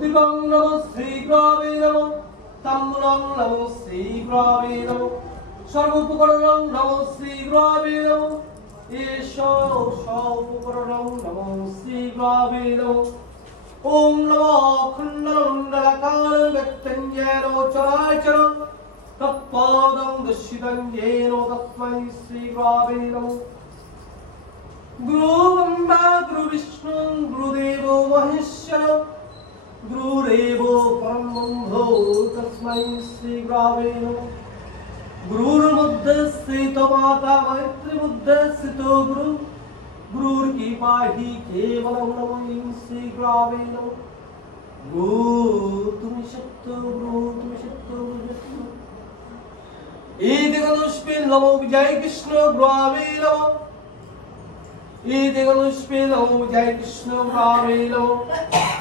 ধূপদীপং নমঃ শ্রীগুরবে নমঃ তাম্বূলং নমঃ শ্রীগুরবে নমঃ সর্বোপকরণং নমঃ শ্রীগুরবে নমঃ এষ সর্বোপকরণং নমঃ শ্রীগুরবে নমঃ ওম নমঃ অখণ্ডমণ্ডলাকারং ব্যক্তং জ্ঞান চরাচরং তৎপদং দর্শিতং জ্ঞেন তস্मै শ্রীগুরবে নমঃ গুরু ব্রহ্মা গুরু বিষ্ণু গুরুদেব মহেশ্বর গুরুরেব পরমব্রহ্ম তস্मै শ্রীগুরবে নমঃ গুরুর মধ্যে স্থিত মাতা মৈত্রী মধ্যে স্থিত গুরু গুরুর কৃপা হি কেবলম নমঃ শ্রীগুরবে নমঃ গুরু তুমি সত্য গুরু তুমি সত্য গুরু সত্য ইতিগনুষ্পে নমো বিজয় কৃষ্ণ গুরবে নমঃ ইতিগনুষ্পে নমো বিজয় কৃষ্ণ গুরবে নমঃ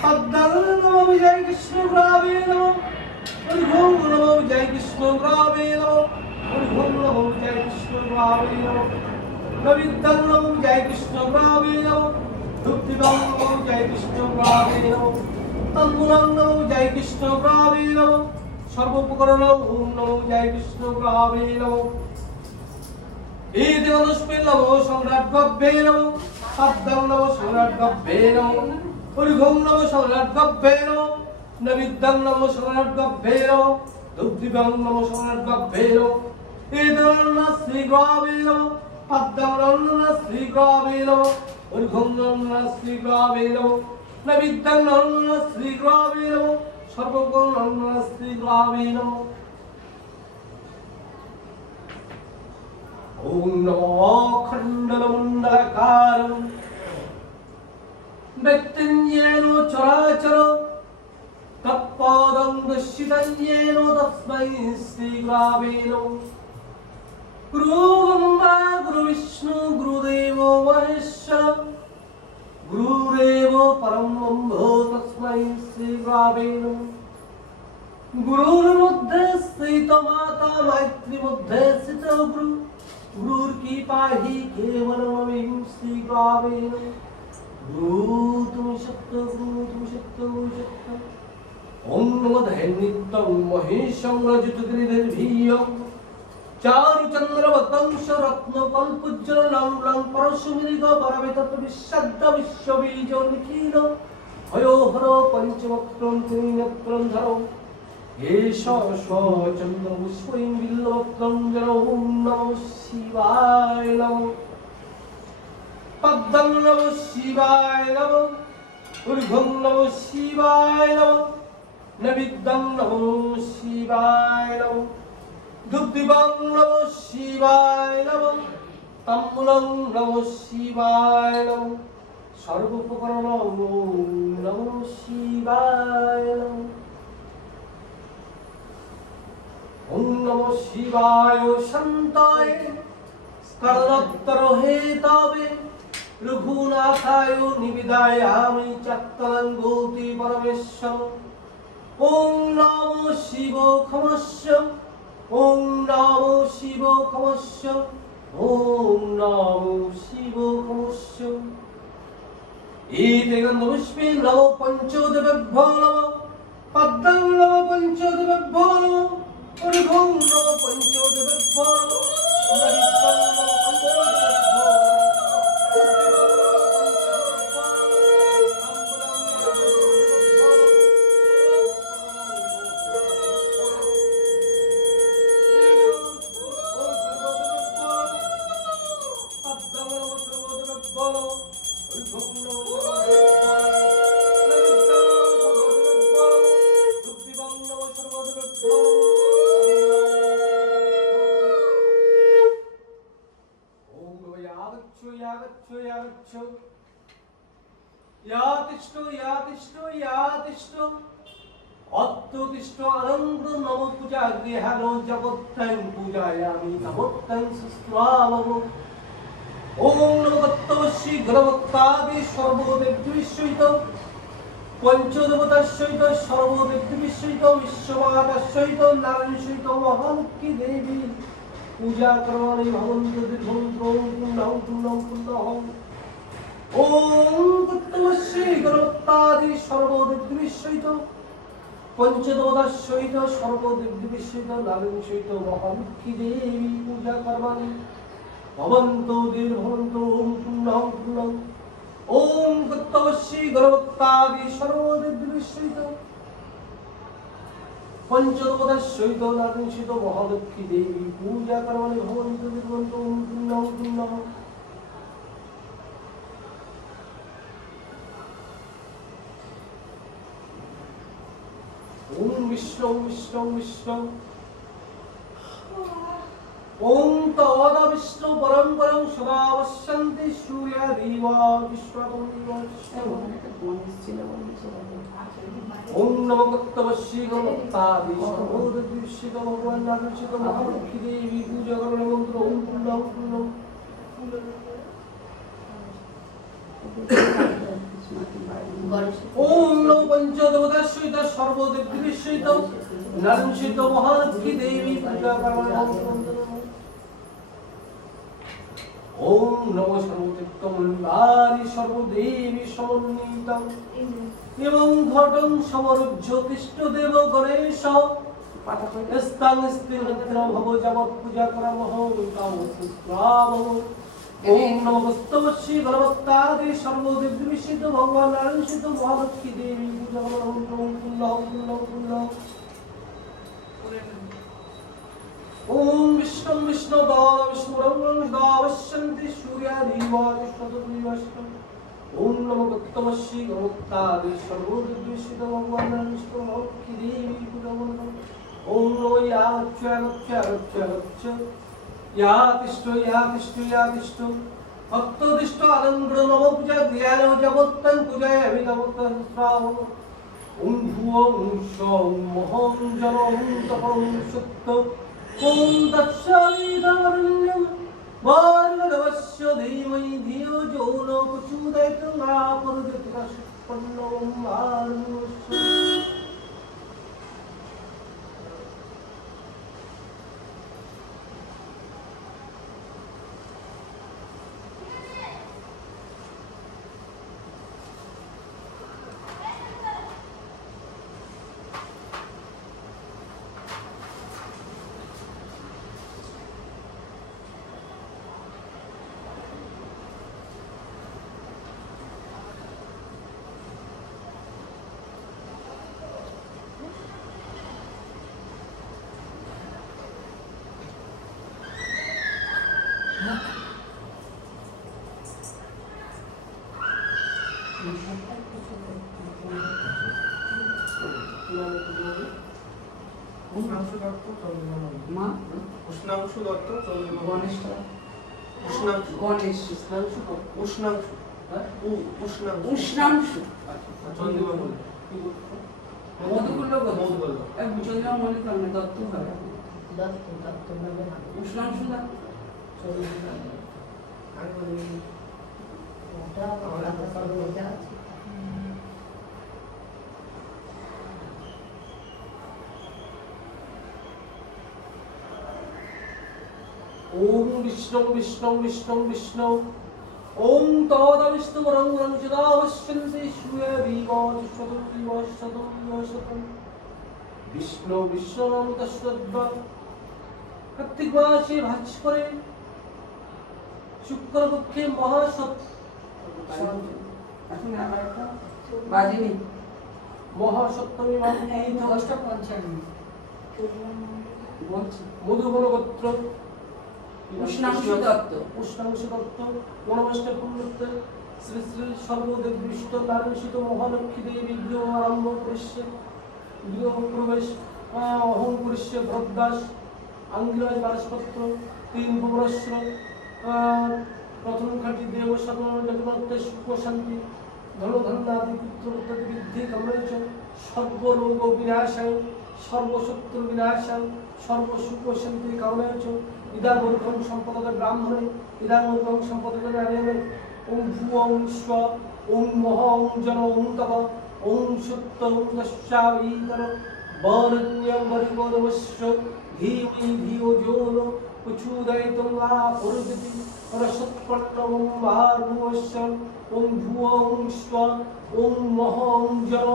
পদ্মং নমো বিজয় কৃষ্ণ গুরবে নমঃ হরিভোম নমো বিজয় কৃষ্ণ গুরবে নমঃ হরিভোম নমো বিজয় কৃষ্ণ গুরবে নমঃ নবিদ্যং নমো বিজয় কৃষ্ণ গুরবে নমঃ ধূপদীপং নমো বিজয় কৃষ্ণ গুরবে নমঃ তাম্বূলং নমো বিজয় কৃষ্ণ গুরবে নমঃ সর্বোপকরণং নমো বিজয় কৃষ্ণ গুরবে নমঃ ইতিগনুষ্পে নমো সম্রাট গব্বে নমঃ পদ্মং নমো সম্রাট গব্বে নমঃ হরিভোম নমো সম্রাট গব্বে নমঃ নবিদ্যং নমো সম্রাট গব্বে নমঃ ধূপদীপং নমো সম্রাট গব্বে নমঃ ইতিগনুষ্পে শ্রীগুরবে নমঃ পদ্মং নমো শ্রীগুরবে নমঃ হরিভোম নমো শ্রীগুরবে নমঃ নবিদ্যং নমো শ্রীগুরবে নমঃ সর্বোপকরণং নমো শ্রীগুরবে নমঃ ওম নমো অখণ্ডমণ্ডলাকারং ব্যক্তং জ্ঞান চরাচরং তৎপদং দর্শিতং জ্ঞেন তস্मै শ্রীগুরবে নমঃ গুরু ব্রহ্মা গুরু বিষ্ণু গুরুদেব মহেশ্বর গুরুরেব পরমব্রহ্ম তস্मै শ্রীগুরবে নমঃ গুরুর মধ্যে স্থিত মাতা মৈত্রী মধ্যে স্থিত গুরু গুরুর কৃপা হি কেবলম শ্রীগুরবে নমঃ গুরু তুমি সত্য গুরু তুমি সত্য গুরু সত্য ওম নমো ধান্যিত্যং মহেশং রজতগিরির্ভিয়ং চারুচন্দ্রবতংশ রত্নকল্পোজ্জ্বলং লং পরশুমৃগ বরবেতত বিশ্বদ্য বিশ্ববীজ নিখিল হয়োহর পঞ্চবক্ত্রং ত্রিনেত্রং ধরং এষ চন্দ্রং স্বয়ং বিল্লবক্ত্রং জর ওম নমঃ শিবায় নমঃ পদ্মং নমঃ শিবায় নমঃ ঊর্ধ্বং নমঃ শিবায় নমঃ নবিদ্যং নমঃ শিবায় নমঃ ধূপদীপং নমঃ শিবায় নমঃ তাম্বূলং নমঃ শিবায় নমঃ সর্বোপকরণং নমঃ শিবায় নমঃ ওম নমঃ শিবায় শান্তায় স্করণোত্তর হেতবে রঘুনাথায় নিবেদয়ামি চত্তরং গৌতি পরমেশ্বর ওম নমঃ শিব খমস্য ওম নমঃ শিব খমস্য ওম নমঃ শিব খমস্য ইতিগনুষ্পে নমো পঞ্চদেবেভ্যো নমঃ পদ্মং নমো পঞ্চদেবেভ্যো নমঃ হরিভোম নমো পঞ্চদেবেভ্যো নমঃ নবিদ্যং নমো পঞ্চদেবেভ্যো অত্যুতিষ্ঠ আনন্দ নম পূজা গৃহানো জগত্তং পূজায়ামি নমোত্তং সুস্রাবম ওম নমঃ ঘনভক্তাদি সর্বদেবীশ্বরিত পঞ্চদেবতার সহিত সর্বদেবীশ্বরিত বিশ্বমাতার সহিত নারায়ণ সহিত মহালক্ষ্মী দেবী পূজা করণে ভবন্ত দীর্ঘং পুণ্যং পুণ্যং পুণ্যং ওম তত্ত্বমসি গণপত্যাদি সর্বদিগ্বিশ্বৈত পঞ্চদোদাস সহিত সর্বদিগ্বিশ্বৈত লালিন সহিত মহালক্ষ্মী দেবী পূজা করবানি ভবন্ত দীর্ঘন্ত ওম পুণ্যং পুণ্যং ওম তত্ত্বমসি গণপত্যাদি সর্বদিগ্বিশ্বৈত পঞ্চদোদাস সহিত লালিন সহিত মহালক্ষ্মী দেবী পূজা করবানি ভবন্ত দীর্ঘন্ত ওম পুণ্যং পুণ্যং ওম বিষ্ণু বিষ্ণু বিষ্ণু ওম তদ বিষ্ণু পরম পরম সদা বসন্তি সূর্যাদিবা বিশ্বতম ওম নমো তত্ত্বমসি গণপত্যাদি সর্বদিগ্বিশ্বৈত ভগবান নারায়ণ মহালক্ষ্মী দেবী পূজা করণ মন্ত্র ওম পুণ্যং পুণ্যং ওম নমো পঞ্চদেবতার সহিত সর্বদেবীর সহিত নারায়ণ সহিত মহালক্ষ্মী দেবী পূজা করণ ওম নমো সর্বতীর্থমন্দারি সর্বদেবী সমন্বিতং এবং ঘটং সমরুজ্য কৃষ্ণদেব গণেশ স্থান স্থির ভব যাবৎ পূজা করামহ ওম নমো তত্ত্বমসি গণপত্যাদি সর্বদিগ্বিশ্বৈত ভগবান নারায়ণ সহিত মহালক্ষ্মী দেবী পূজা করণ ওম পুণ্যং পুণ্যং পুণ্যং ওম বিষ্ণু বিষ্ণু দান বিষ্ণু ব্রহ্মং দাবশ্যন্তি সূর্যাদিবা বিশ্বতম ওম নমো তত্ত্বমসি গণপত্যাদি সর্বদিগ্বিশ্বৈত ভগবান নারায়ণ সহিত মহালক্ষ্মী দেবী পূজা করণ ওম নমো ইয়াচ্ছ या तिष्ठो भक्तोदिष्टो आनंद नमो पूजा ज्ञान जगत्तन पूजा अभिनवतन श्राव ओम भुवं शं महं जनं तपं सत्त ओम तत्सवितुर्वरेण्यं भर्गवस्य धीमहि धियो यो न प्रचोदयात् मा प्रचोदयात् मारुष्य উষ্ণাংশু দত্ত গণেশ উষ্ণাংশু গণেশ উষ্ণাংশু উষ্ণাংশু চন্দ্রিমা বলে মধুকুল্ল মধুকুল্ল। চন্দ্রিমা মল্লিক হবে না, দত্ত হবে। উষ্ণাংশু না ओम विष्णु विष्णु विष्णु विष्णु ओम तद विष्णु वरं वरं सदा वश्यन्ति सूर्यादिवा शतम विष्णु विष्णु नाम तस्सद्वा कार्तिक मासे भाज करे शुक्र पक्षे महासत এখন আমার একটা বাজিনি महासप्तमी मासे দশটা পঞ্চান্ন বলছি মধুবন গোত্র উষ্ণাংশু দত্ত উষ্ণাংশু দত্ত পূর্ণমাসে পুণ্যতে শ্রী শ্রী সর্বদেবীষ্ট নারায়ণিত মহালক্ষ্মী দেবী গৃহ আরম্ভ করিষ্যে গৃহ প্রবেশ অহং করিষ্যে ভরদ্দাস আঙ্গিরাজ বারসপত্র তিন ভুবনেশ্বর প্রথম খাটি দেব সাধন জগন্নাথ সুখ শান্তি ধনধান্যাদি পুত্র বৃদ্ধি কামড়েছ সর্বরোগ বিনাশায় সর্বশত্রু বিনাশায় সর্বসুখ শান্তি কামড়েছ ইদামূর্খং সম্পদকে ব্রাহ্মণে ইদামূর্খং সম্পদকে নারায়ণে ওম ভুব ওম স্ব ওম মহ ওম জন ওম তপ ওম সত্য ওম দশ্চাবীতর বরণ্যং বরিবদবস্য ধীমহি ধিয়ো যো ন উচুদয়িতং আপরজতি রসৎপন্নং ভার্গবস্যং ওং ভুবং স্ব ওং মহং জন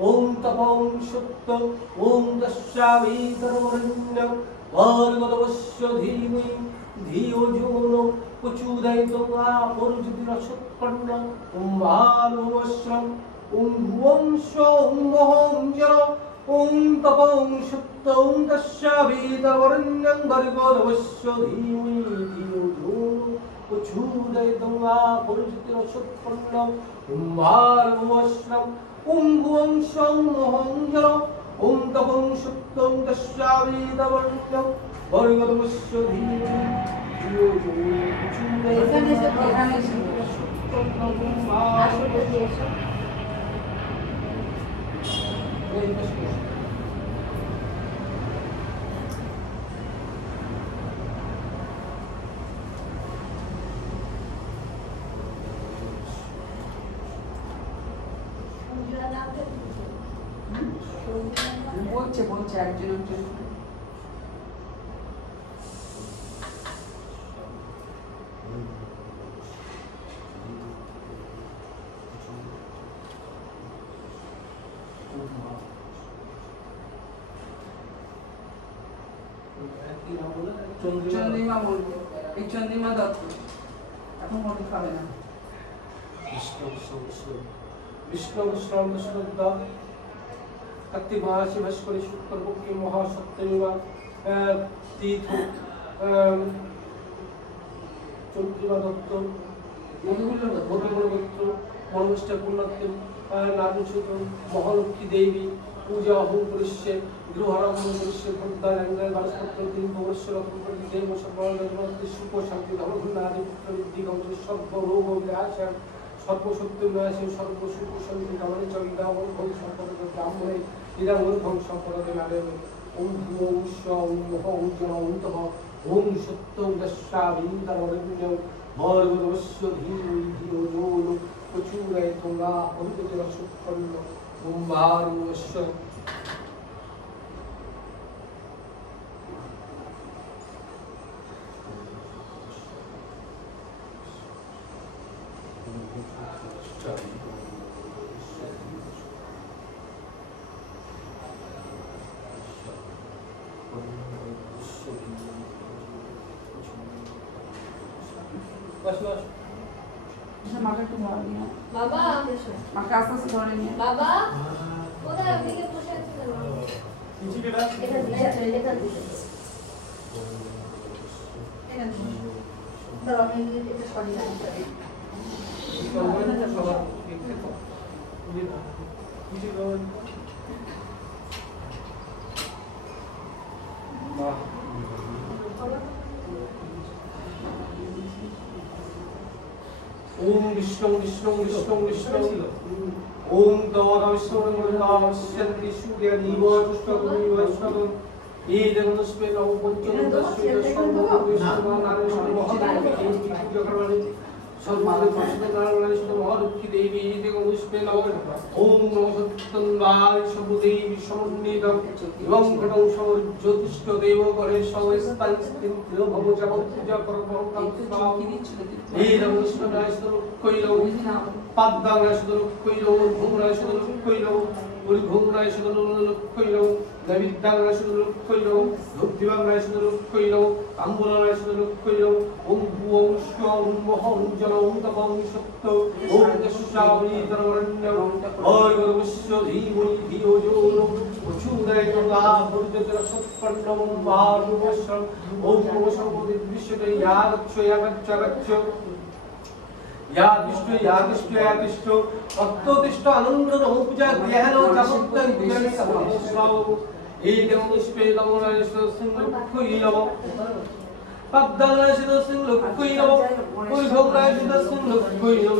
ওং তপং সত্য ওং দস্যামি ধর্মরণ্যং ভার্গবস্য ধীমহি ধিয়ো যো ন উচুদয়িতং আপরজতি রসৎপন্নং ওং ভার্গবস্যং ওং ভুবং স্ব ওং মহং জন ওং তপং সত্য ওং দস্যামি ধর্মরণ্যং ভার্গবস্য ধীমহি ধিয়ো যো ন উচুদয়িতং আপরজতি রসৎপন্নং ওং ভার্গবস্যং ওং ভুবং স্ব ওং মহং জন ওং তপং সত্য ওং দস্যামি ধর্মরণ্যং ভার্গবস্য ধীমহি ধিয়ো যো ন এখানে এসে এখানে এসে বলছে বলছে একজন একজন চন্দ্রিমা বলবে এই চন্দ্রিমা দত্ত এখন মধু খাবে না বিষ্ণু শ্রদ্ধা কার্তিক মাসে ভাস্করী শুক্রপক্ষে মহাসপ্তমীবা তীর্থ চন্দ্রিমা দত্ত মধুগুলো মনষ্টা পুণ্যত্ব নারীসূত্র মহালক্ষ্মী দেবী পূজা হোম করিষ্যে গৃহরাম করিষ্যে ভদ্রাঙ্গায় বালস্পত্র তিন ভবস্বর দেব সর্বাঙ্গ সুখ শান্তি ধর্ম আদি পুত্র বৃদ্ধি গঙ্গ সর্ব রোগ বিনাশ সর্বসত্য বিনাশ সর্বসুখ শান্তি কামনে চন্দ্রা ভং সম্পদ ব্রাহ্মণে নিরামন ভং সম্পদ নারে ওম ওম শ ওম ওম জন ওম তহ ওম সত্যং দশাবিন্দরণ্যং ভার্গবস্য ধীমহি ধিয়ো যো ন প্রচুরয়িতং আপরজতি রসৎপন্নং ওম ভার্গবস্য মাকে একটু ধরে নিয়ে বাবা মাকে আস্তে আস্তে ধরে নিয়ে বাবা কোথায় আপনি কে বসে আছেন এখানে দাঁড়াও আমি এটা সরিয়ে আনি ওম বিষ্ণু বিষ্ণু বিষ্ণু বিষ্ণু ওম দওয়া বিষ্ণু নমঃ সূর্য নিব চতুষ্করণী বৈষ্ণব এই দেবনস্পে নব পঞ্চদশে বিষ্ণু নারায়ণ মহাদেব জগন্নাথ সর্বালে প্রসন্ন নারায়ণ মহালক্ষ্মী দেবী দেবনস্পে নব ওম নমঃ সত্যন্বায় সবুদেবী সমন্বিতম এবং ঘটং সর জ্যোতিষ্ঠ দেব করে সবস্থান স্থির ভব জগৎ পূজা করবম কি দিচ্ছিল এই দেবনস্পে কইল পাদ্দাঙ্গায় শুধু কইল ঘুমরায় শুধু কইল ওই ঘুমরায় শুধু কইল নবিদ্দাঙ্গায় শুধু কইল ধূপদিবাঙ্গায় শুধু কইল তাম্বুলায় শুধু কইল ওম ভুবং স্ব ওম মহং জন ওম তপং সত্য ওম দশামি ধর্মরণ্য ভার্গবস্য ধীমহি ধিয়ো যো ন প্রচুরয়িতং আপরজতি রসৎপন্নং ভার্গবস্য ওম নমঃ সর্বদেব বিশ্বতে ইয়াগচ্ছ यादिष्ट भक्तोतिष्ठ अनंत नमोपूजा ग्रहणो चमत्कार विद्यानिश्राव एदमुष्पे नमोनायश्व सिंहकुइलो पद्दनायश्व सिंहकुइलो पुरुषोग्रायश्व सिंहकुइलो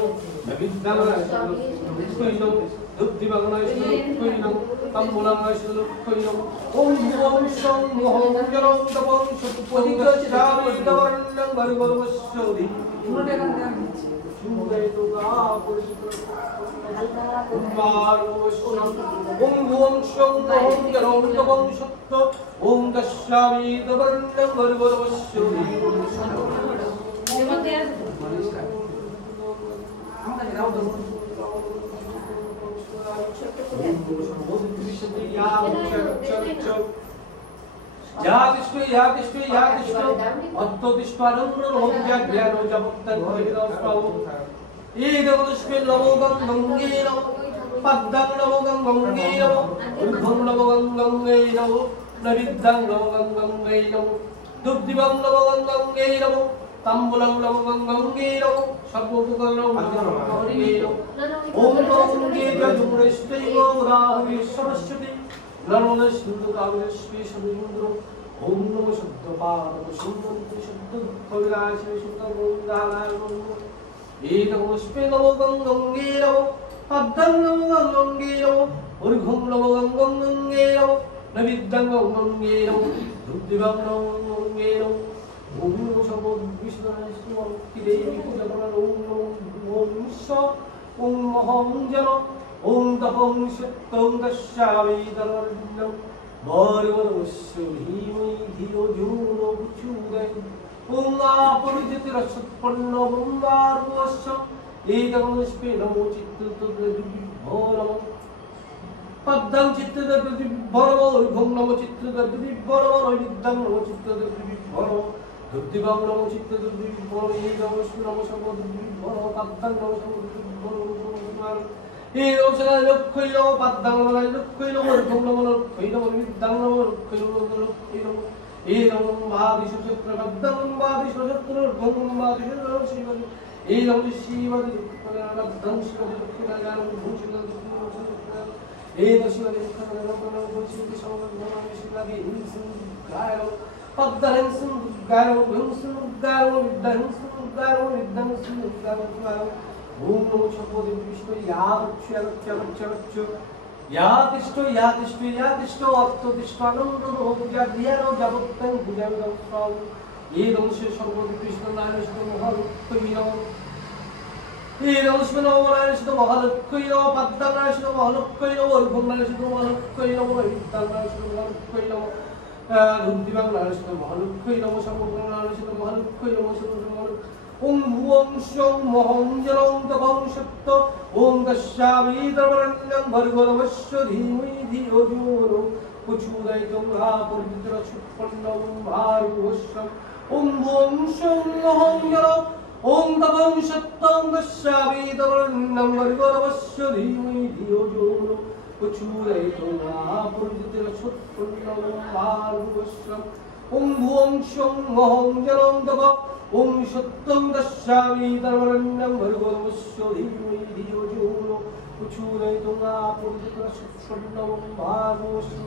विद्यानायश्व सिंहकुइलो दुग्धिभगनायश्व सिंहकुइलो तम्बुलायश्व सिंहकुइलो ओम भुवं शं मोहं जलं तपं सत्पदिकचारितवर्णं भर्गवस्यधि পুরোটা এখান থেকে আমি দিচ্ছি চুড়াই তোগা পরিচিত ওম ভুবং শং ওম গরং তবং সত্য ওম দশামি তবর্ণং ভর্গবস্য তাম্বুলং গঙ্গে নমো সর্বোপকরণং গঙ্গে নমো ওম গঙ্গে যজুরেষ্টৈব রাহুরে সরস্বতী নর্মদে সিন্ধু কাবেরী সবিন্দ্র ওম নমো শুদ্ধপাদ শুদ্ধন্তি শুদ্ধ দুঃখবিনাশে শুদ্ধ গোবিন্দায় নমো এতমস্মে নমো গঙ্গে নমো পদ্মং নমো গঙ্গে নমো ঊর্ধ্বং নমো গঙ্গে নমো নবিদ্যং গঙ্গে নমো দুর্দিবং নমো গঙ্গে নমো ওম নমো সর্ববিষ্ণুরে দেবী পূজা করার ওম নমো বিশ্ব ওম মহং জন ওম তপং সত্যং দশামি দর্শনং ভর্গবস্য ধীমহি ধিয়ো যো নো প্রচোদয়াৎ ওম আপরিজিতরসৎপন্ন ব্রহ্মার্গস্য এতমস্মে নমো চিত্তদ্রবিভ্বরম পদ্মং চিত্তদ্রবিভ্বরম ঊর্ধ্বং নমো চিত্তদ্রবিভ্বরম নৈবেদ্যং নমো চিত্তদ্রবিভ্বরম দুর্দিবং নমো চিত্তদ্রবিভ্বরম এতমস্মে নমো সর্বদ্রবিভ্বরম পদ্মং নমো সর্বদ্রবিভ্বরম এই ওষুধ লক্ষ্যই নমো পদ্মং নমো লক্ষ্যই নমো ঊর্ধ্বং নমো লক্ষ্যই নমো নৈবেদ্যং নমো লক্ষ্যই নমো লক্ষ্যই নমো এই নমো মহাবিশ্বচক্র পদ্মং মহাবিশ্বচক্র ঊর্ধ্বং মহাবিশ্বচক্র শ্রীমতি এই নমো শ্রীমতি পদ্মং শ্রীমতি দক্ষিণাগারং ভূষিতং এই নমো শ্রীমতি দক্ষিণাগারং ভূষিতং সমগ্রং শ্রীমতি গায়ং পদ্মং গায়ং ভূষিতং গায়ং বিদ্যং গায়ং বিদ্যং গায়ং ওম নমো সর্বদেব বিষ্ণু ইয়াতিষ্ঠ অর্থতিষ্ঠানন্দ পূজা ধ্যান যাবত্তং পূজামিদং স্বাম এই নমস্য সর্বদেব বিষ্ণু নারায়ণ মহালক্ষ্মী নমঃ এই নমস্য নারায়ণ মহালক্ষ্মী নমঃ পদ্মা নারায়ণ মহালক্ষ্মী নমঃ ঊর্ধ্বং নারায়ণ মহালক্ষ্মী নমঃ বিদ্যাং নারায়ণ মহালক্ষ্মী নমঃ দুর্দিবং নারায়ণ মহালক্ষ্মী নমঃ সমগ্র নারায়ণ মহালক্ষ্মী নমঃ সমগ্র ওম ভুবং শং মহং জলং তপং সত্য ওম দশামি দর্শনং ভর্গবস্য ধীমহি ধিয়ো যো নো প্রচোদয়াৎ আপরিজিতরসৎপন্ন ব্রহ্মার্গস্য ওম ভুবং শং মহং জলং ওম তপং সত্যং দশামি দর্শনং ভর্গবস্য ধীমহি ধিয়ো যো নো প্রচোদয়াৎ আপরিজিতরসৎপন্ন ব্রহ্মার্গস্য ওম ভুবং শং মহং জলং তপং ওম সত্যং দশামি দর্শনং ভর্গবস্য ধীমহি ধিয়ো যো নো প্রচোদয়াৎ আপরিজিতরসৎপন্ন ব্রহ্মার্গস্য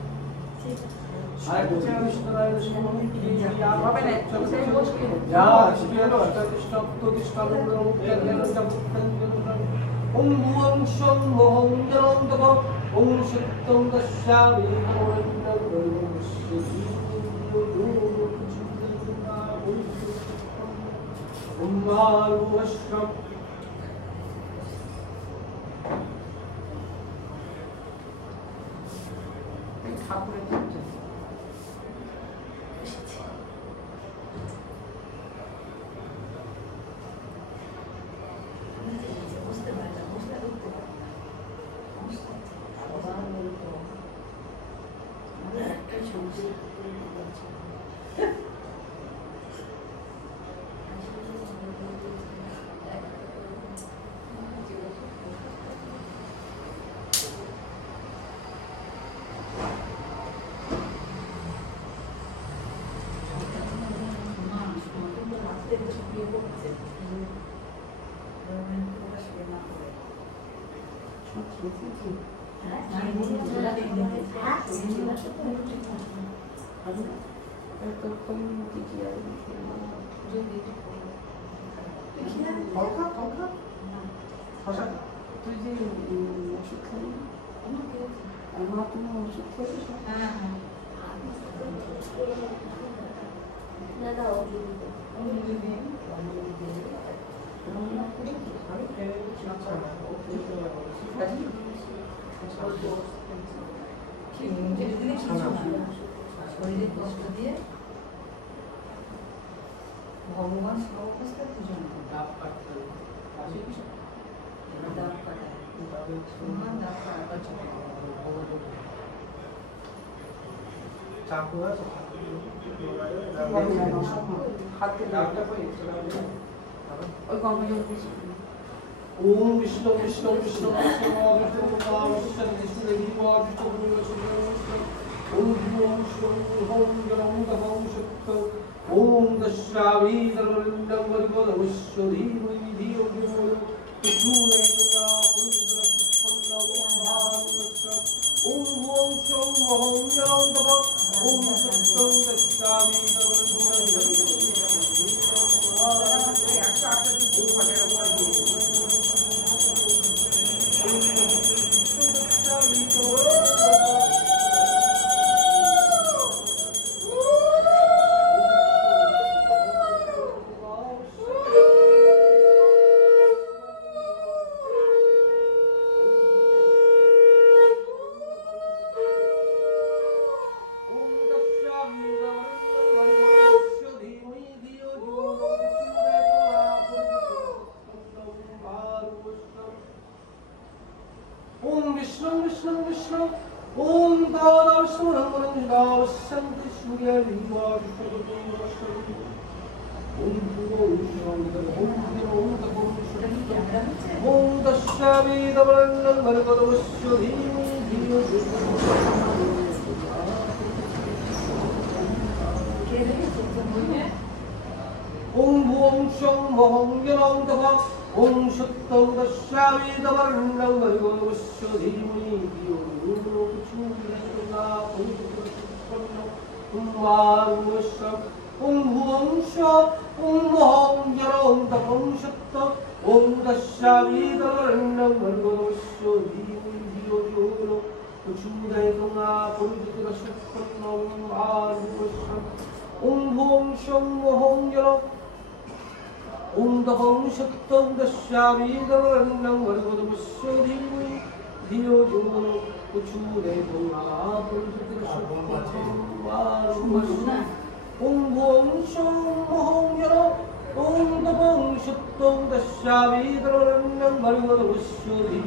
ওম ভুবং শং মহং জলং তপং ওম সত্যং দশামি দর্শনং ভর্গবস্য ধীমহি ধিয়ো যো নো ব্রহ্মার্গস্য ঠাকুরের পূজা বুঝতে পারলাম বুঝতে পারতে একটা সমস্যা তুই যে ওষুধ খাবি আমার তুমি ওষুধ খেয়েছিস না না রান্না করে কি? ভাজি? ঠিক যেদিনে কিছু না শরীরে কষ্ট দিয়ে ভগবান সর্বস্থায় পূজন করে ডাব কাটতে হবে। আছে কি? দাঁত কাটায় সোনার দাঁত কাটা চাকু আছে হাতে ডাবটা কই ওই গঙ্গা জল দিয়েছি। ওম বিষ্ণু বিষ্ণু বিষ্ণু বিষ্ণু বিষ্ণু বিষ্ণু বিষ্ণু ওম ওম ওম গরম গরম শক্ত ওম দশাবি দরবন্দম বরবদ বিশ্বধি মুনি ও বিমল তুনে তুনা পুরুষ পুণ্য মহাবৎস ওম ওম শং ওম গরম গরম ওম সত্যং দশাবি দরবন্দম ओम विष्णु विष्णु विष्णु ओम दावशंति सूर्य विवा ओम दशावी दवलंगन भरगदवश्वधी धियो ओम भूम शं महं यनं तथा ओम सत्तं दशावी दवलंगन भरगदवश्वधी धियो ओम भूम शं ओम महं यनं तथा ओम सत्तं ओम दशावी दवलंगन भरगदवश्वधी धियो कुचुदय गंगा पुरुषित सुपन्नं आरुष्य ओम भूम शं महं यनं ओम दहं सत्तं दशावी दवलंगन भरगदवश्वधी धियो कुचुदय गंगा पुरुषित सुपन्नं आरुष्य ओम भूम शं महं यनं ओम दहं सत्तं दशावी दवलंगन भरगदवश्वधी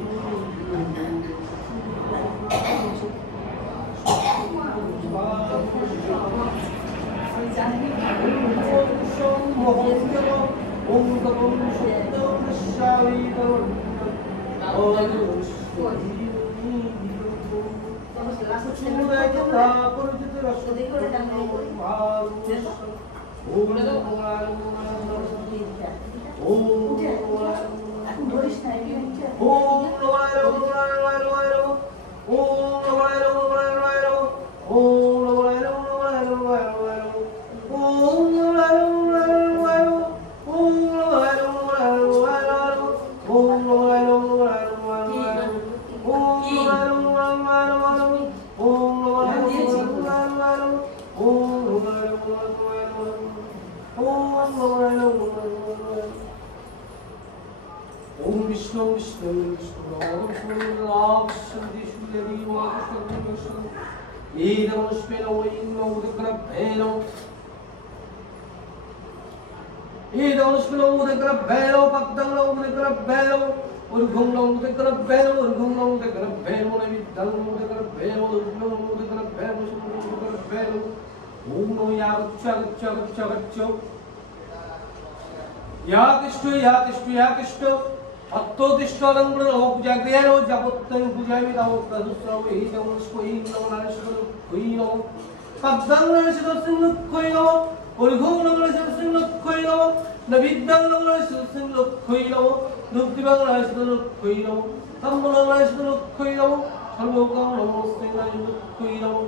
এখন ধরিস না এগিয়ে নিচ্ছে। ओम विष्णु विष्णु विष्णु विष्णु राम शांति शुद्धि वाचस्पति विष्णु ईदमस्मेनो इन्नो उदग्रभेनो ईदमस्मेनो उदग्रभेनो पक्दंगो उदग्रभेनो उर्घुंगो उदग्रभेनो उर्घुंगो उदग्रभेनो नविदंगो उदग्रभेनो उर्घुंगो उदग्रभेनो उदग्रभेनो ओम नो यागच्छ यातिष्ठ अत्तोतिष्ठलंगुण पूजाग्रहणो जपत्तं पूजामि नमो तदुस्रव हि नमस्कोहि नमो नारायणस्वरूपहि नमो पद्मनाभसिंहलक्ष्मि नमो उर्घुं नमस्सिंहलक्ष्मि नमो नविद्दं नमस्सिंहलक्ष्मि नमो दुर्दिवंगनाशिंहलक्ष्मि नमो तम्बुलंगनाशिंहलक्ष्मि नमो सर्वोकं नमस्सिंहलक्ष्मि नमो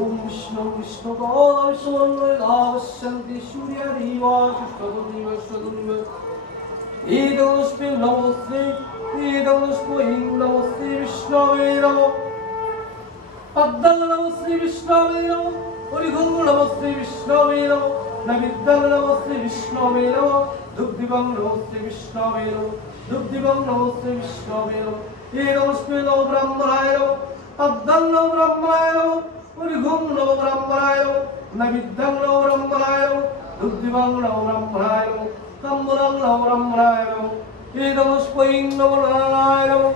ओम विष्णु विष्णु गोदावशांति सूर्य देवा कृष्णदेव स्वदेव ईदोस्मि नमस्ते ईदोस्मि नमस्ते विष्णवे नमो पद्मं नमस्ते विष्णवे नमो उर्घुं नमस्ते विष्णवे नमो নৈবেদ্যং নমো শ্রী বিষ্ণবে নমো দুগ্ধিবং নমো শ্রী বিষ্ণবে নমো দুগ্ধিবং নমো শ্রী বিষ্ণবে নমো নমস্মে নমো ব্রহ্মণায় নমো তদ্দং নমো ব্রহ্মণায় নমো ঊর্ধ্বং নমো ব্রহ্মণায় নমো নৈবেদ্যং নমো ব্রহ্মণায় নমো দুগ্ধিবং নমো ব্রহ্মণায় নমো তম্বুরং নমো ব্রহ্মণায় নমো নমস্মৈ নমো নারায়ণায় নমো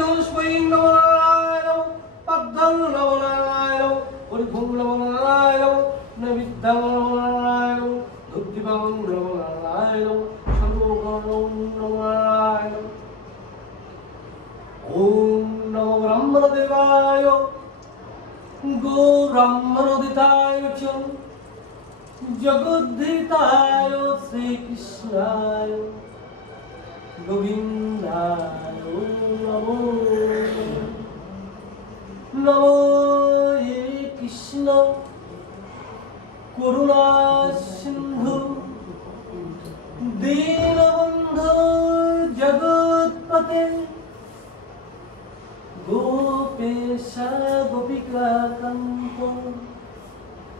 নমস্মৈ নমো নারায়ণায় নমো তদ্দং নমো নারায়ণায় নমো ঊর্ধ্বং নমো নারায়ণায় নমো নৈবেদ্যং নমো নারায়ণায় নমো দুগ্ধিবং নমো নারায়ণায় নমো সর্বগণং নমো নারায়ণায় নমো ওম নমো ব্রহ্মদেবায় গো ব্রহ্মনোদিতায় চ জগদ্ধিতায় শ্রীকৃষ্ণায় গোবিন্দায় নমো নমো হে কৃষ্ণ করুণা সিন্ধু দীনবন্ধু জগৎপতে গোপেশা গোপিকা কান্ত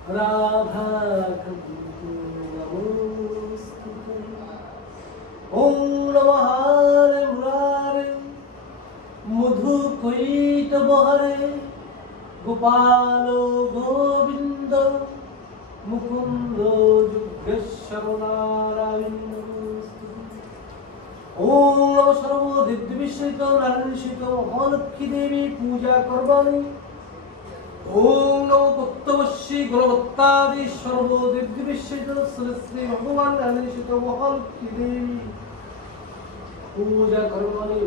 রাধা কৃষ্ণ নমস্তুতে ওম নমঃ হরে মুরারে মধু কৈটবহরে গোপাল গোবিন্দ মুকুন্দ যুগেশ্বর নারায়ণ ওম নমঃ সর্বদিব্যবিশ্রিত নারায়ণিত মহালক্ষ্মী দেবী পূজা করবানি ওম নমো তত্ত্ববশ্যী গুণবত্তাদি সর্বদিব্যবিশ্রিত শ্রী শ্রী ভগবান নারায়ণিত মহালক্ষ্মী দেবী পূজা করবানি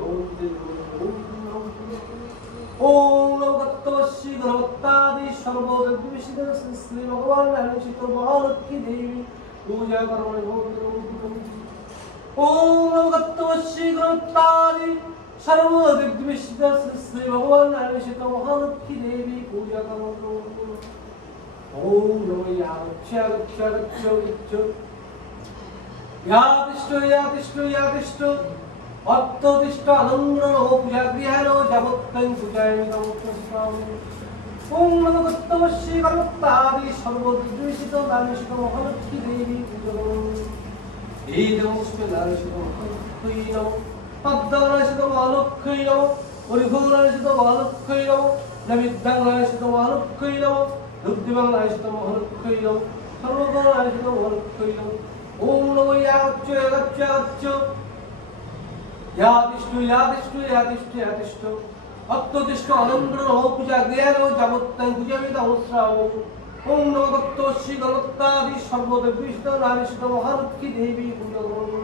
ওম নমো তত্ত্ববশ্যী গুণবত্তাদি সর্বদিব্যবিশ্রিত শ্রী শ্রী ভগবান নারায়ণিত মহালক্ষ্মী দেবী পূজা করবানি ওম নমো তত্ত্ববশ্যী গুণবত্তাদি সর্বদিব্যবিশ্রিত শ্রী শ্রী ভগবান নারায়ণিত মহালক্ষ্মী দেবী পূজা করো ওম নমো ইয়াতিষ্ঠ অত্যতিষ্ঠ আনন্দ পূজা গৃহায় যাবত্তং পূজায় ওম নমো তত্ত্ববশ্যী গুণবত্তাদি সর্বদিব্যবিশ্রিত নারায়ণিত মহালক্ষ্মী দেবী পূজা করো এই নমস্তে নারায়ণিত মহালক্ষ্মী নমঃ পদ্মনাশিত মহালক্ষ্মী নমঃ পরিভূর্ণাশিত মহালক্ষ্মী নমঃ নৈবেদ্যনাশিত মহালক্ষ্মী নমঃ দুগ্ধিবংনাশিত মহালক্ষ্মী নমঃ সর্বগণাশিত মহালক্ষ্মী নমঃ ওম নমো ইয়াচ্চ ইয়াতিষ্ঠ অত্যতিষ্ঠ আনন্দ পূজা গৃহায় যাবত্তং পূজামিত অনুশ্রাব ওম নমো তত্ত্ববশ্যী গুণবত্তাদি সর্বদিব্যবিশ্রিত নারায়ণিত মহালক্ষ্মী দেবী পূজা করো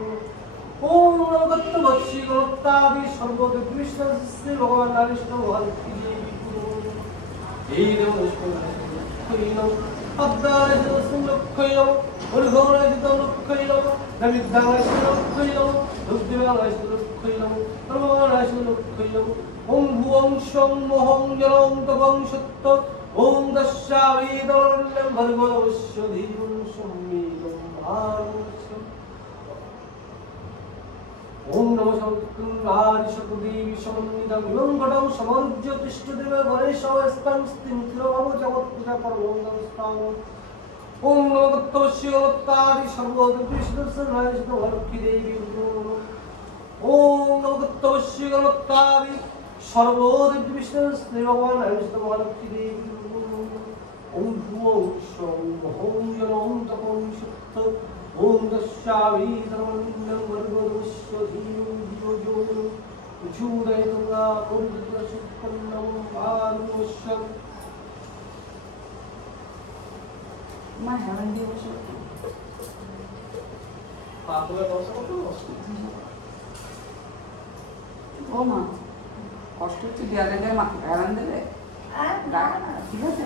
ওম নমো তত্ত্ববশ্যী গুণবত্তাদি সর্বদিব্যবিশ্রিত শ্রী ভগবান নারায়ণিত মহালক্ষ্মী দেবী পূজা করো এই নমস্কার পদ্মানাশিত লক্ষ্মী নমঃ ঊর্ধ্বনাশিত লক্ষ্মী নমঃ নৈবেদ্যনাশিত লক্ষ্মী নমঃ দুগ্ধিবংনাশিত লক্ষ্মী নমঃ সর্বগণাশিত লক্ষ্মী নমঃ ওম ভুবং স্বং মহং জলং তপং সত্য ওম দস্যাবিদরণ্যং ভর্গবস্য ধীরং সম্মিদং ভারমস্য ওম নমঃ সর্বত্রাদি সকলদেবী সমন্বিতং ইমং ঘটং সমর্জ্য তিষ্ঠদেব গণেশস্তাং স্থিতিরভব জগৎ পূজা পরমঙ্গলস্তাং ওম নমো তত্ত্ববশ্যী গুণবত্তাদি সর্বদিব্যবিশ্রিত নারায়ণিত মহালক্ষ্মী দেবী ওম নমো তত্ত্ববশ্যী গুণবত্তাদি সর্বদিব্যবিশ্রিত শ্রী ভগবান নারায়ণিত মহালক্ষ্মী দেবী ওম ভুবং স্বং মহং জলং তপং সত্য ওম দস্যাবিদরণ্যং ভর্গবস্য ধীরং ধিয়ো যুদয়তঙ্গা পরিদুঃখসুৎপন্নং ভারমস্য মা হেমন দিয়ে বসে ও মা কষ্ট হচ্ছে দেয়ালে দেয় মা হেরান দেবে ঠিক আছে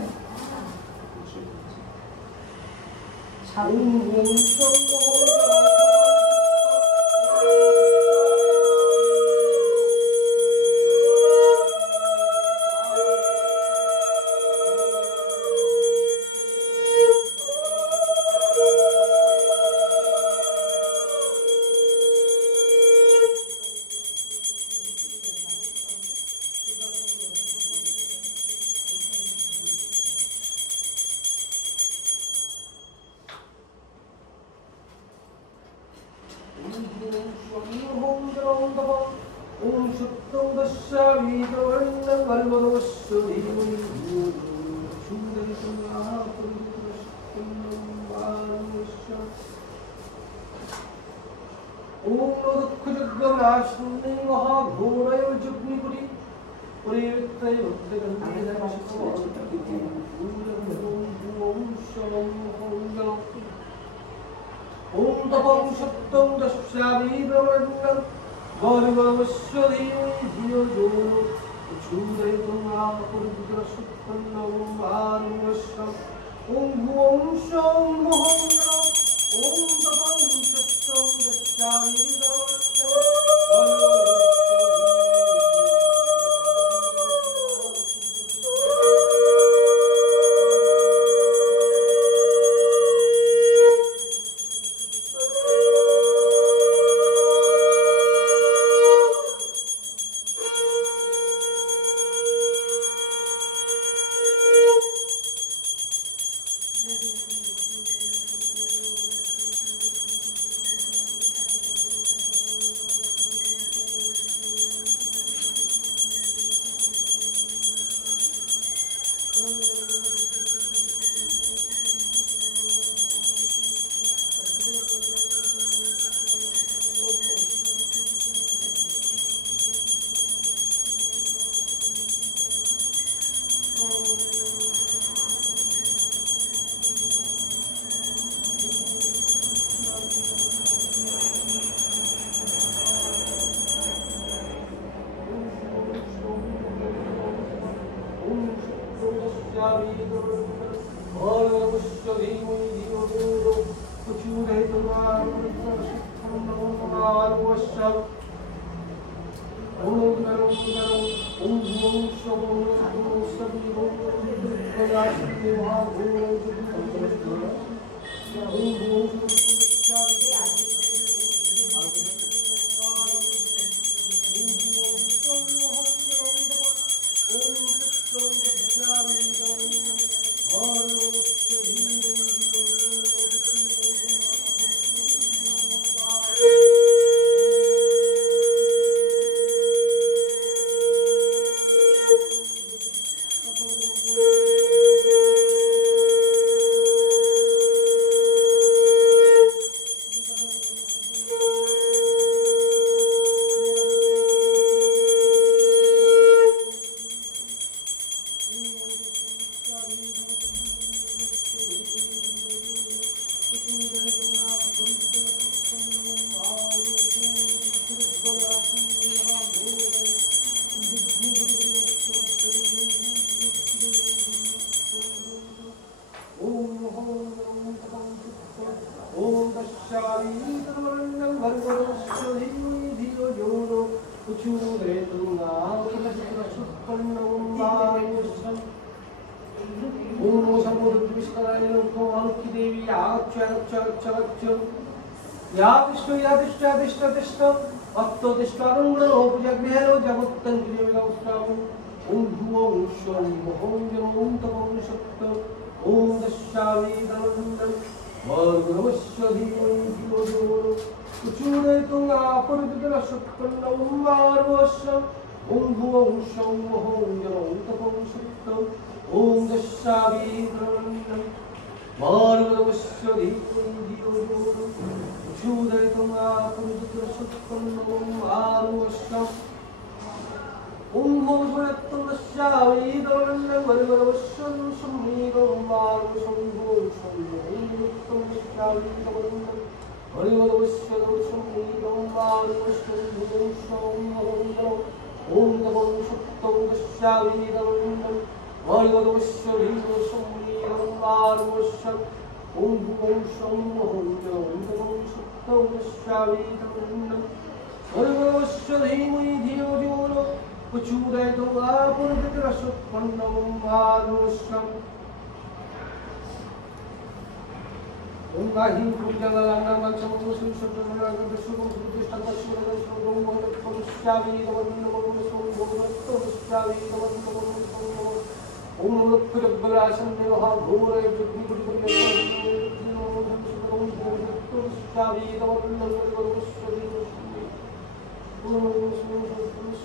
দশাবিদবর্ণং গর্ভবস্য ধীমহি ধিয়ো ওম দুঃখযজ্ঞনাশিনী মহাঘোরয় যজ্ঞিপুরী পরিত্রায় ওম তপং সত্যং দশাবিদবর্ণং গর্ভবস্য ধীমহি ধিয়ো যো চূড়ায়িতুং আপরিপুত্রসুৎপন্নং বালমস্য ওম ভুবং সং মোহং ওম তপং সত্যং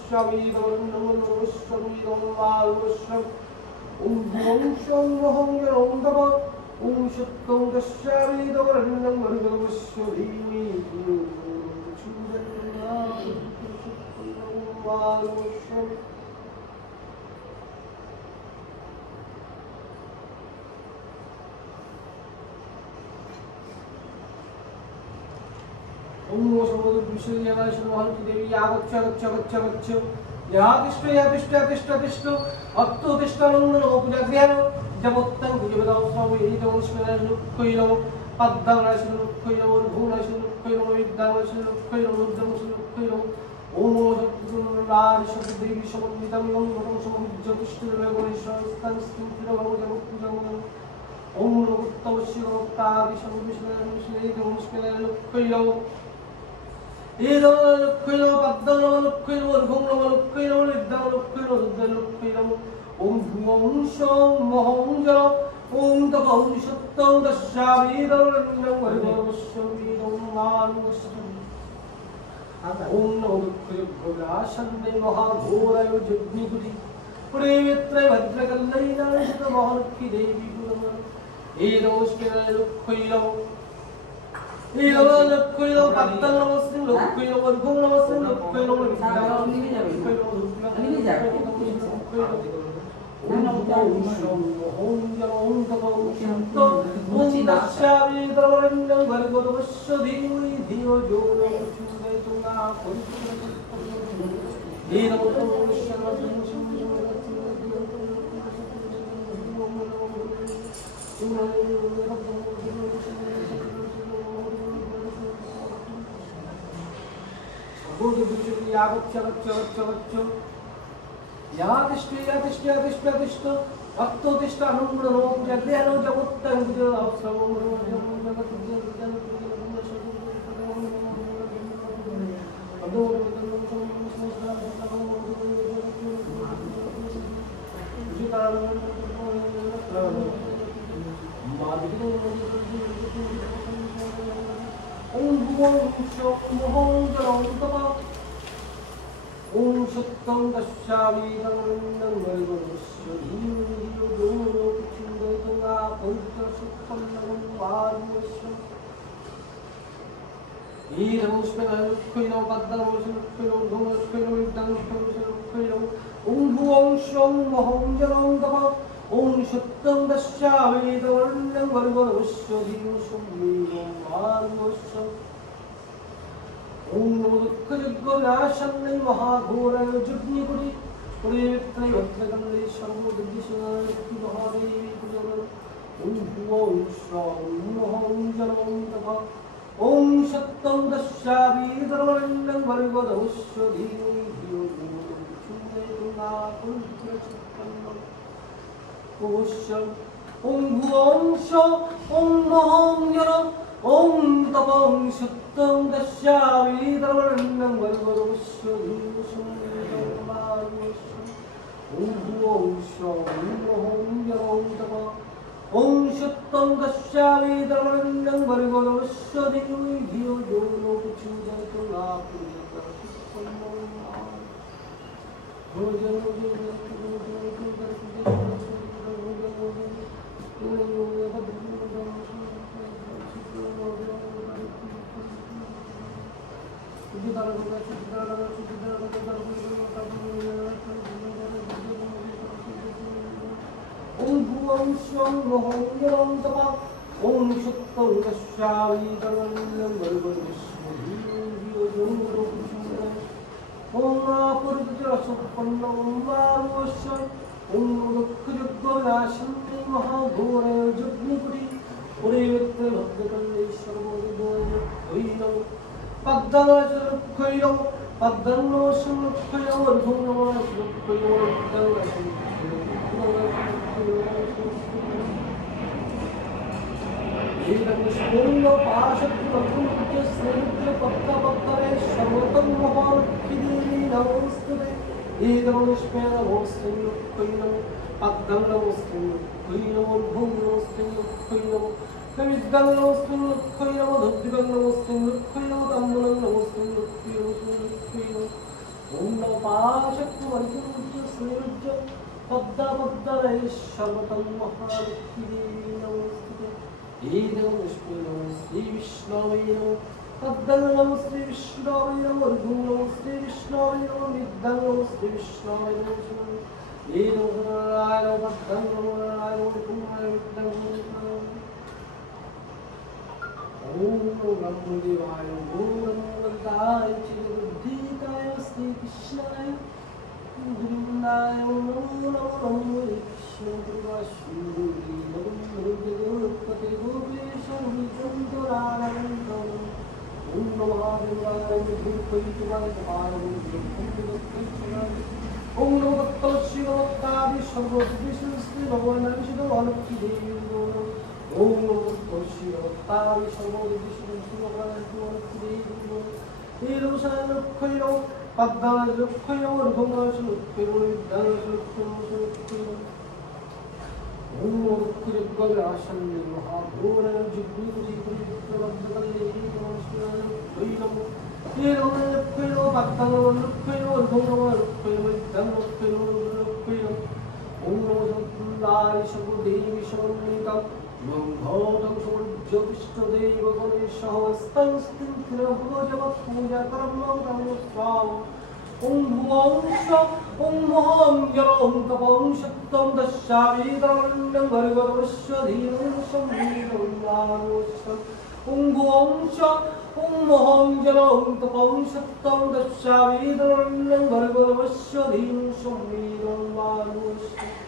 স্বামী স্বামী ওম ভূম শং মহং ওম তপ ওম সত্যং দস্যামি দবরণ্যং মর্গবস্যধীমি ओम सर्वदुर विश्वजनाय सर्वहंतु देवी आगच्छ गच्छ गच्छ गच्छ या तिष्ठ अत्तोतिष्ठानंदन उपजाग्र्यान जपत्तं गुजबदाव स्वामी जमस्मरण लुक्खैलो पद्दानाशन लुक्खैलो भूनाशन लुक्खैलो विद्यानाशन लुक्खैलो रुद्रनाशन लुक्खैलो ओम सत्तुरार शब्देवी समन्वितं मंगलं समज्जतिष्ठिरवे गणेशस्थान स्थितिरो भवजमुक्तजं ओम नमोत्तमस्य नमोत्तादि सर्वविष्णुं Shri जमस्मरण लुक्खैलो Ida lukkhilo paddalo lukkhilo ghunglo lukkhilo riddam lukkhilo ruddha lukkhilo Om bhumam shom moham jalo Om tapam shattam dasyavidam rindam varivasyavidam manvastam Om namo lukkhilo bhagashande mahaghoraya jagniputi Purevitra bhadrakallayina shita mahalukhi devi puramar Ida muskila lukkhilo Ida lukkhilo paddalo লক্ষ্য বর্গম নমস্তে লক্ষ্য Buddha Buddha Yagaccha Gaccha Gaccha Gaccha Yadishta Attotishta Anumra No Jagrano Javutta Buddha Avsamura Om Mohong Jalong Om Suttam Dasyavi Dhanandam Varivasyadim Yudhuru Chindayatanga Pavitra Suttam Nagam Varivasya Idam Ushmena Lukkhino Paddam Lukkhino Dhuma Lukkhino Viddam Lukkhino Om Bhuvam Shom Mohong Jalong Dapa Om Suttam Dasyavi Dhanandam Varivasyadim Shummino Varivasya Om Dukkhajuggavashannai Mahaghoraya Jagniputi Purevitrai Vatragandai Sarvodidishwanarati Mahadevi Pujanar Om Bhuvam Shram Moham Jalam Tapa Om Sattam Dasyavi Dharmarandam Varivadavasyadim Chundayatanga Pavitra Chittannam Pusham Om Bhuvam Shram Om Moham Jalam Om Tapam Shattam Dasyavi Dharmarandam Varivadavasyadim Chundayatanga Om Bhuvam Shram Moham Jalam Tapa Om Shattam Dasyavi Dharmarandam Varivadavasyadim Chundayatanga Om Bhuvam Shvam Moham Jalam Tapa Om Shattam Dasyavi Dharmarandam Varivadavasyadim Om Apurvitra Suppannam Varivasya Om Dukkhajuggavashannai Mahaghoraya Jagniputi Purevitrai Vatragandai Sarvodidishwanarati Paddanasan Lukkhailam Paddanasan Lukkhailam Varthunamasan Lukkhailam Paddanasan Edam Shkunda Pashakti Vatrunukya Snehitya Patta Pattare Sarvatam Mahalukhidevi Namaskare Edam Shpena Namaste Lukkhailam Paddanasan Lukkhailam Varthunamasan Lukkhailam नमिद्धं नमस्तं लक्ष्मै नमो धुद्दिवं नमस्तं लक्ष्मै नमो तम्बुलं नमस्तं लक्ष्मै नमो ॐ नमो पाशक्तिमर्जुनस्य श्रीरुद्र पद्मपद्मलये सर्वतं महालक्ष्मी नमस्ते हे नमो विष्णु नमो श्री विष्णवे नमो पद्मं नमो श्री विष्णवे नमो अर्घ्यं नमो श्री विष्णवे नमो नित्यं नमो श्री विष्णवे नमो हे नमो नारायण पद्मं नमो नारायण कुमार नित्यं नमो ओम नमो देवाय ओम नमो गदाय चिरबुद्धिकाय श्री कृष्णाय गोविंदाय ओम नमो नमो कृष्ण गुरुवासुदेवाय नमो जगत्पते गोपेश निजंतरानंद ओम नमो देवाय भूपतिवाय पारम ओम नमो तत्तस्य नमोत्तादि सर्वविष्णु श्री भगवान विष्णु अलक्ष्मी देवी ओम नमो तत्तस्य नमोत्तादि सर्वविष्णु श्री भगवान विष्णु अलक्ष्मी देवी हे लोसाय लक्ष्मी पद्माय लक्ष्मी अर्घमाय लक्ष्मी विद्याय लक्ष्मी ओम लक्ष्मी गव्यासं महाघोर जिग्गुरि प्रबद्धकल्ले नमस्ते नमो हे लक्ष्मी पद्माय लक्ष्मी अर्घमाय लक्ष्मी विद्याय लक्ष्मी ओम नमो सत्पुरुषाय सर्वदेवी समन्वितं मंगलं सर्वज्योतिष्ठदेव गणेशः स्थिरभुजवत् पूजाकर्मं कर्मस्वाम् ओम भुवं स्व ओम महं जलं तपं शक्तं दशाविदं भर्गवस्य धीरं संवीरं नामोऽस्तम् ओम भुवं स्व ओम महं जलं तपं शक्तं दशाविदं भर्गवस्य धीरं संवीरं नामोऽस्तम्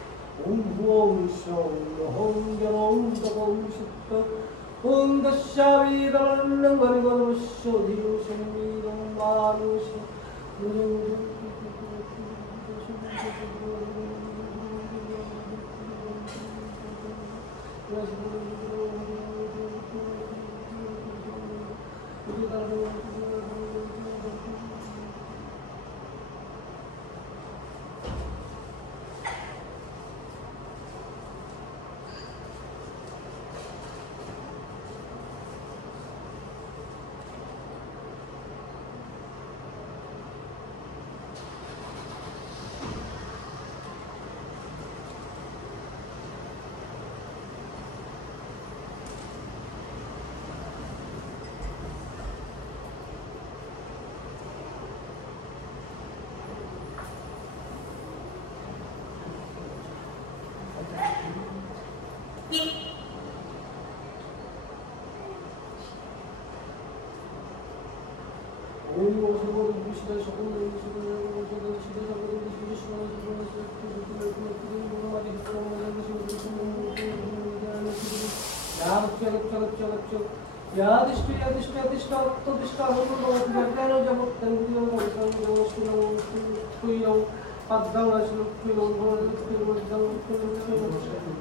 ओम भुवं स्व महं जलं तपं शक्तं ओम दशाविदं भर्गवस्य धीरं संवीरं नामोऽस्तम्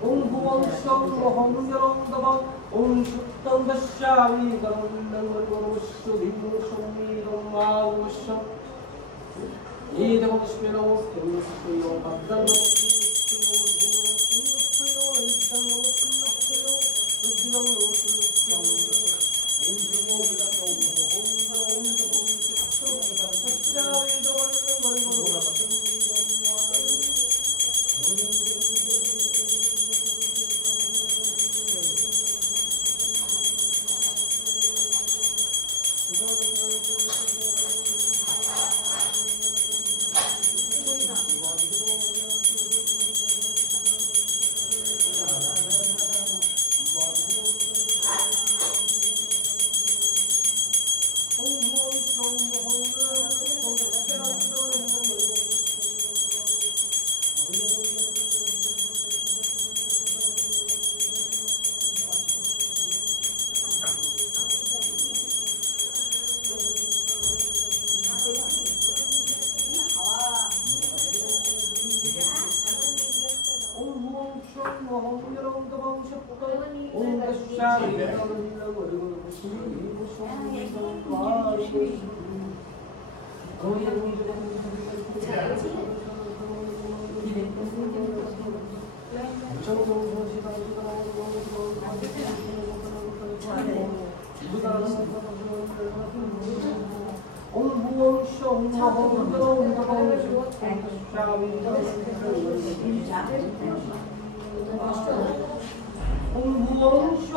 ओम भुवं स्वं महं जलं तपं ओम सुप्तं दस्यामि गरुडं धीमं संवीरं नामोऽस्तम् एतमस्मै नमस्ते भद्रं ওম ভুবংশ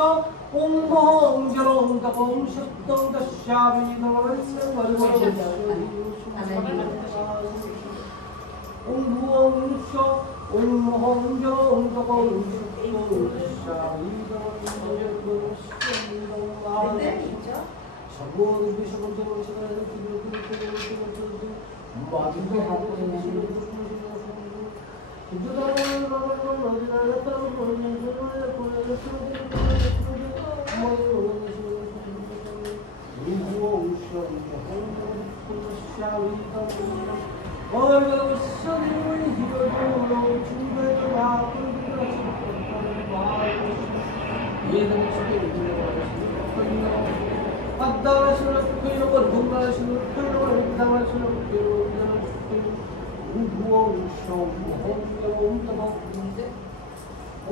ওম মহং জলং তপং সত্যং দস্যামি নমস্য ওম ভুবংশ ওম মহং জলং তপং সত্যং দস্যামি নমস্য সর্বদেবী সকল সকল সকল বাদিকে হাত করে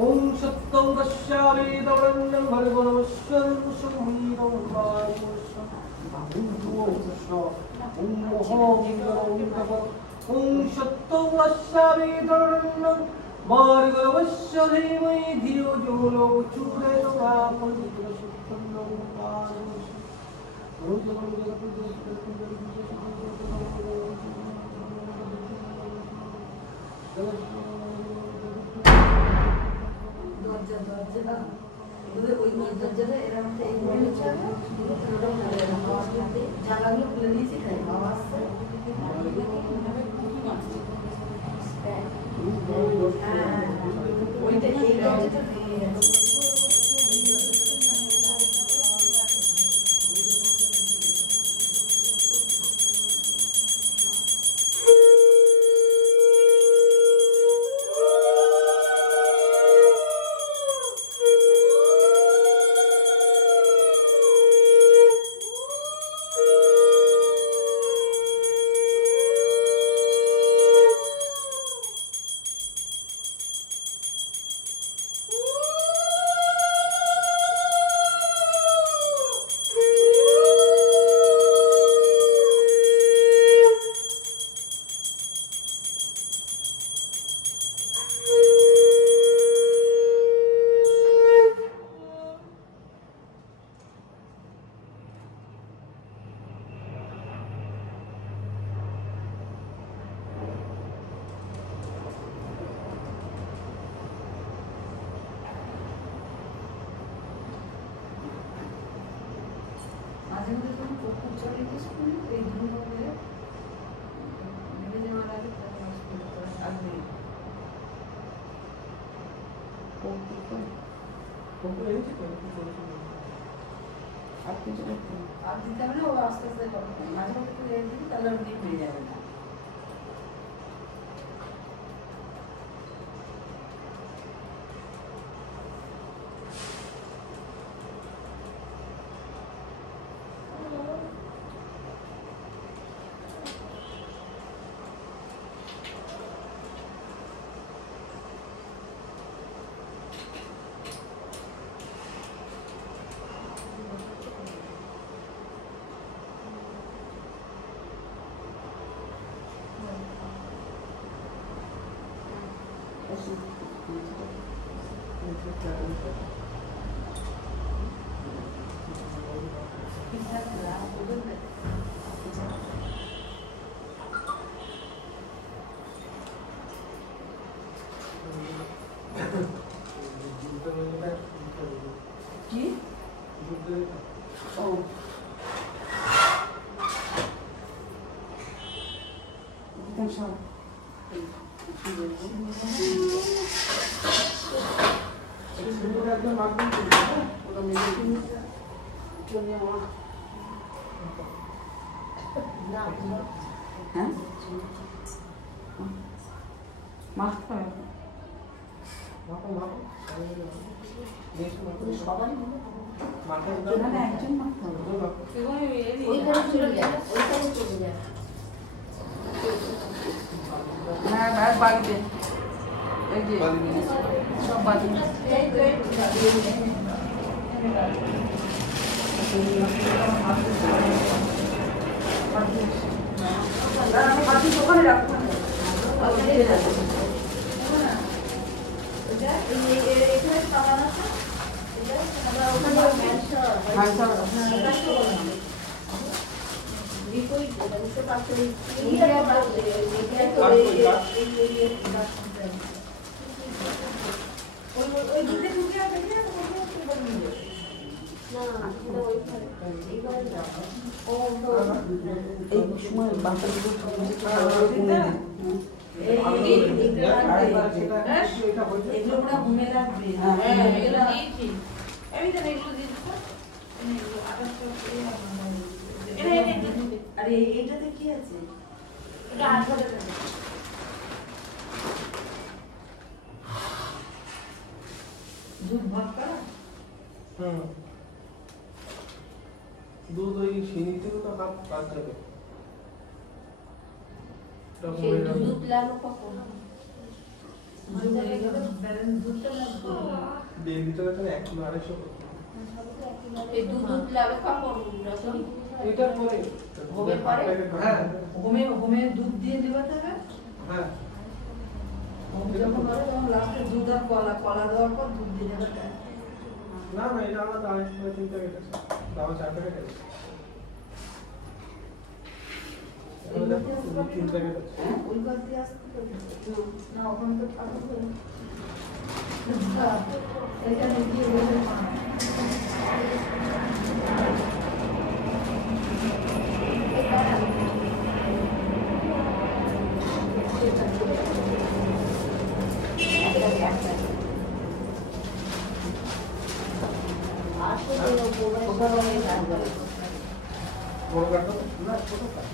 ওম সত্যং দস্যামি দবরণ্যং ভর্গনমস্যং সুমীরং বায়ুষ্য ওম মহং জলং তপ ওম সত্যং দস্যামি দবরণ্যং ভর্গনমস্য ধীমহি ধিয়ো যো নো দরজা ওদের ওই দরজাটা এরকম এই জানলাগুলো খুলে দিয়েছি তাই বাবা আসছে ওইটা এই দরজাটা ভেঙে গেছে মাঝে মাঝে যখন পুকুর চলে স্কুল এই ধরনের নেমে যাওয়ার আগে আসবে আর দিতে হবে না ও আস্তে আস্তে মাঝে মাঝে একটু রেখে দিবি তাহলে ওর ডিপ হয়ে যাবে না কি? ও সব হ্যাঁ মাখতে হবে না একজন মাখতে হবে হ্যাঁ বাড়িতে এই যে সব বাড়ি দোকানে রাখবো উঠে যাবে। হ্যাঁ, এই সময় বাচ্চাগুলো এগুলো পুরো ঘুমে লাগবে। হ্যাঁ, এগুলো দিয়েছি। আমি তো এগুলো দিয়েছি তো। এগুলো 28 আরে এইটাতে কি আছে? এটা 8 টাকা। দুধ ভাগ করা? দুধ ওই সিঁড়ি থেকে তো হাত কাজ যাবে। দুধ লাগবে কখন? দুধ হয়ে গেলে ব্যালেন্স দুধটা লাগবে। 1.5 লিটার এখানে 1 কিলো 250 করতে হবে। এই দুধ লাগবে কখন? রসুন? এটার পরে ভোগের পরে? হ্যাঁ হোমে দুধ দিয়ে দেওয়া থাকে? হ্যাঁ হোম যখন করে তখন লাস্টে দুধ আর কলা দেওয়ার পর দুধ দিয়ে দেওয়া থাকে। না না এটা আমরা 2.5 প্যাকেট আছে দাও 4 প্যাকেট আছে এটা দেখো 3 প্যাকেট আছে ওই ঘর দিয়ে আসতে হবে। না ওখানে তো থাকবে। এখানে গিয়ে বসে বড় কাটো না ছোট কাটো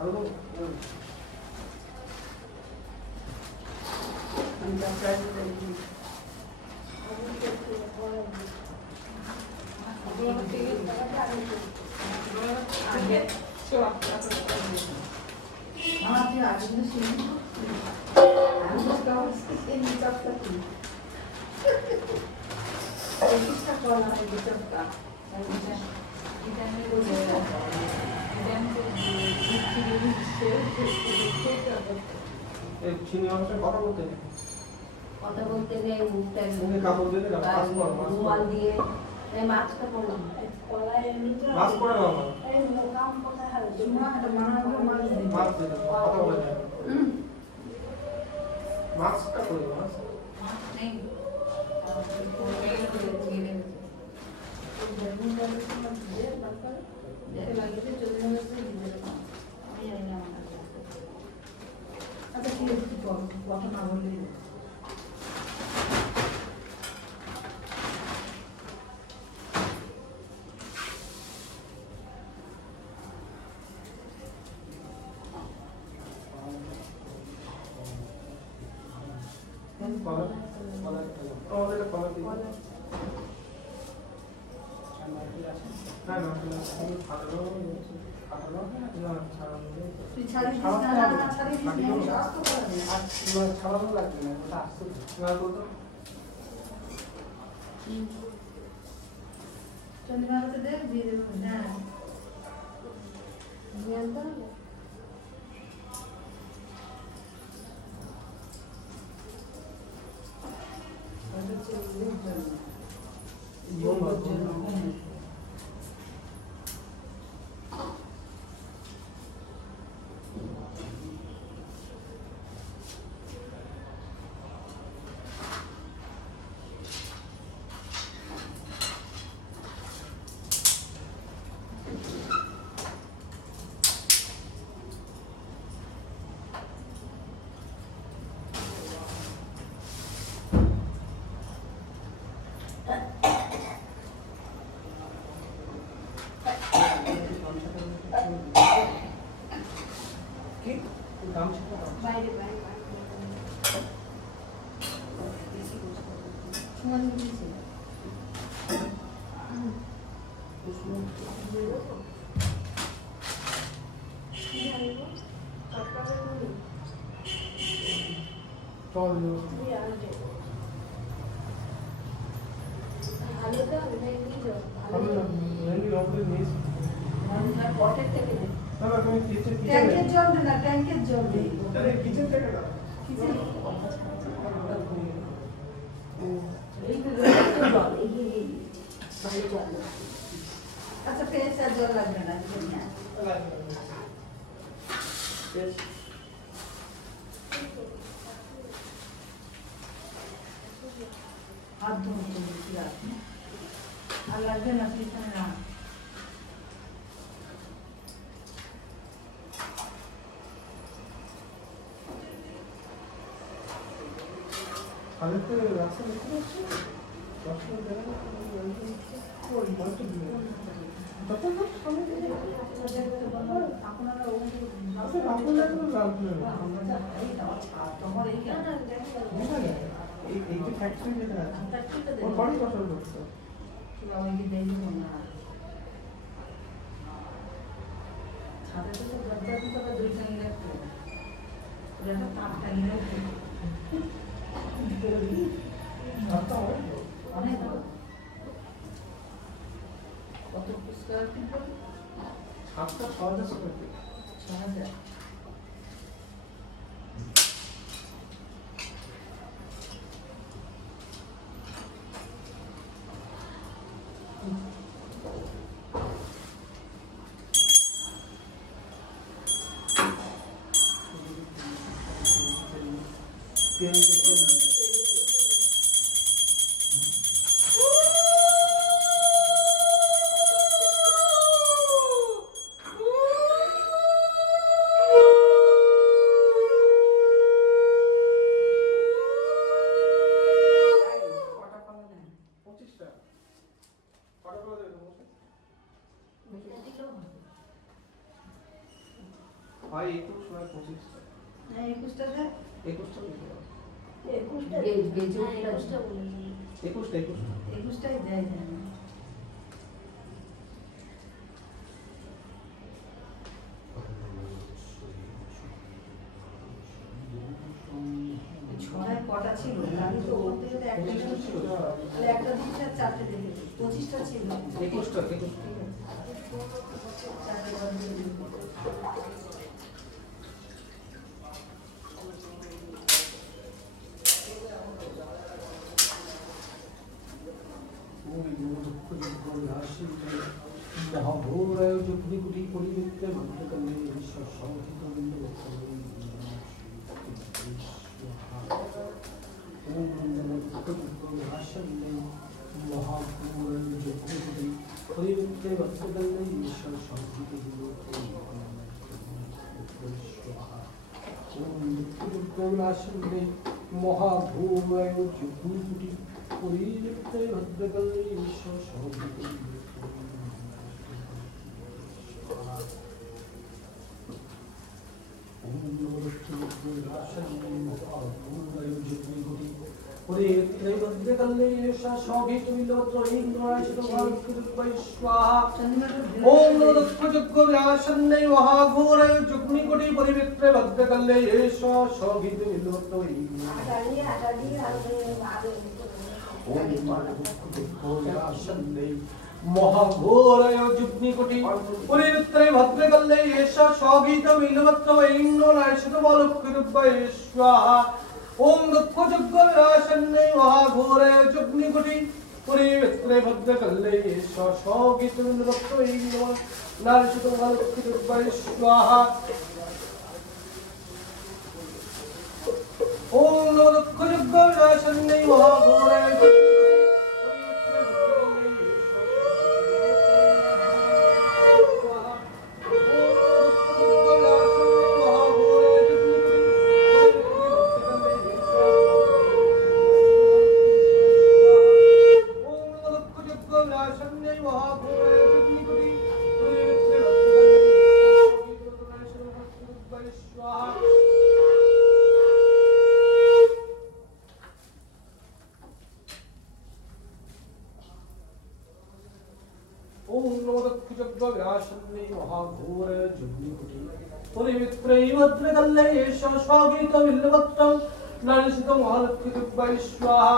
আরো আমার যে আগে কিন্তু শুনি আমি তো কাউ এই নিচটা কি এই নিচটা কোন না এই নিচটা এটা আমি বলবো এটা আমি এই চিনি মানুষের কথা বলতে নেই কথা বলতে নেই, মুখটা মুখে কাপড় দিয়ে দিলাম মাস্ক পর রুমাল দিয়ে মাছটা করলাম। মাস্ক পরে নাও না সুমা এটা মানাবো মাছ দিই মাস্ক দিয়ে দাও কথা বলা যায় না মাস্কটা করি মাস্ক নেই আচ্ছা ঠিক আছে কথা না বললে কলার আমাদের এটা কলার দিই না না তুমি ফাটানো ফাটানো না ছাড়ানো তুই ছাড়িস না না ছাড়িস না স্বাস্থ্য করে আর ছাড়ানো লাগবে না ওটা আসছে না করতো চন্দ্রমাকে দেখ দিয়ে দেবো হ্যাঁ বাইরে বাইরে সুমন দিয়েছে কি জানবো চল আমি মেনলি অফিস নিস পটের থেকে দে। তাহলে তুমি কিচেন ট্যাঙ্কের জল দে না, ট্যাঙ্কের জল দে। আরে কিচেন থেকে দাও কিসের? এই তো জল, এই ভালো জল। আচ্ছা ফ্রেশ আর জল লাগবে না, এই নিয়ে আয়। হাত ধুয়ে দিয়েছি আপনি। আর লাগবে না, পিছনে না। আরে তো রাস্তা দেখতে পাচ্ছি রাস্তা দেখা যাচ্ছে ওই মালটা দিয়ে তখন তো সামনে দিয়ে আপনারা ওখান থেকে আসলে আপনি লাগবে রাখবে তোমার এই কেন এই যে ফ্যাক্টরি যেটা আছে ফ্যাক্টরিটা ওর দেখো। বাড়ি বসার করতে আমাকে দেখবো না। ছাদে তো দরজা দিতে হবে, দুই টাঙ্গি রাখতে হবে। ওটা একটা তাপ টাঙ্গি রাখতে হবে। রাস্তা হয় অনেক বড়। কত স্কোয়ার ফিট বল? সাতটা 6,000 স্কয়ার ফিট 6,000। কটা পালা নেন? 25টা কটা করে দেবে তোমাকে এটা দিলেও হবে। হয় 21 নয় 25টা না, 21টা দেয়। 21টা দিতে হবে 21টা বেজে উঠলে 21টা 21টাই দেয় যেন। ছয় কটা ছিল? আমি তো ওর থেকে তো একটা 25টা ছিল তাহলে একটা দিচ্ছে আর চারটে দেখে দিই। 25টা ছিল। 21টা ঠিক আছে। চারটে করে দিয়ে দিই। মহাঘোরায় যুগ্নিগুটি পরিবৃত্তে মন্ত্রকালে ঈশ্বর সমর্থিত বিন্দু মহাঘোরায় যুগ্নিগুটি পরিবৃত্তে মন্ত্রকালে ঈশ্বর সমর্থিত বিন্দু মহাঘোরায় যুগ্নিগুটি পরিবৃত্তে ভদ্রকালে ঈশ্বর সমর্থিত ओम दक्षयज्ञ व्यासन्ने महाघोरे जुग्निकोटि परिवित्रे भद्रकल्ले येषा शोभित विलोत्तोहि महाघोरे जुग्निकोटि परिवित्रे भद्रकल्ले येषा शोभित विलोत्तोहि नाशित बालकृत्वैश्वाहा ओम दक्षयज्ञ व्यासन्ने महाघोरे जुग्निकोटि परिवित्रे भद्रकल्ले येषा शोभित विलोत्तोहि नाशित बालकृत्वैश्वाहा ओम दक्षयज्ञ व्यासन्ने महाघोरे नरसिंह महालक्ष्मी स्वाहा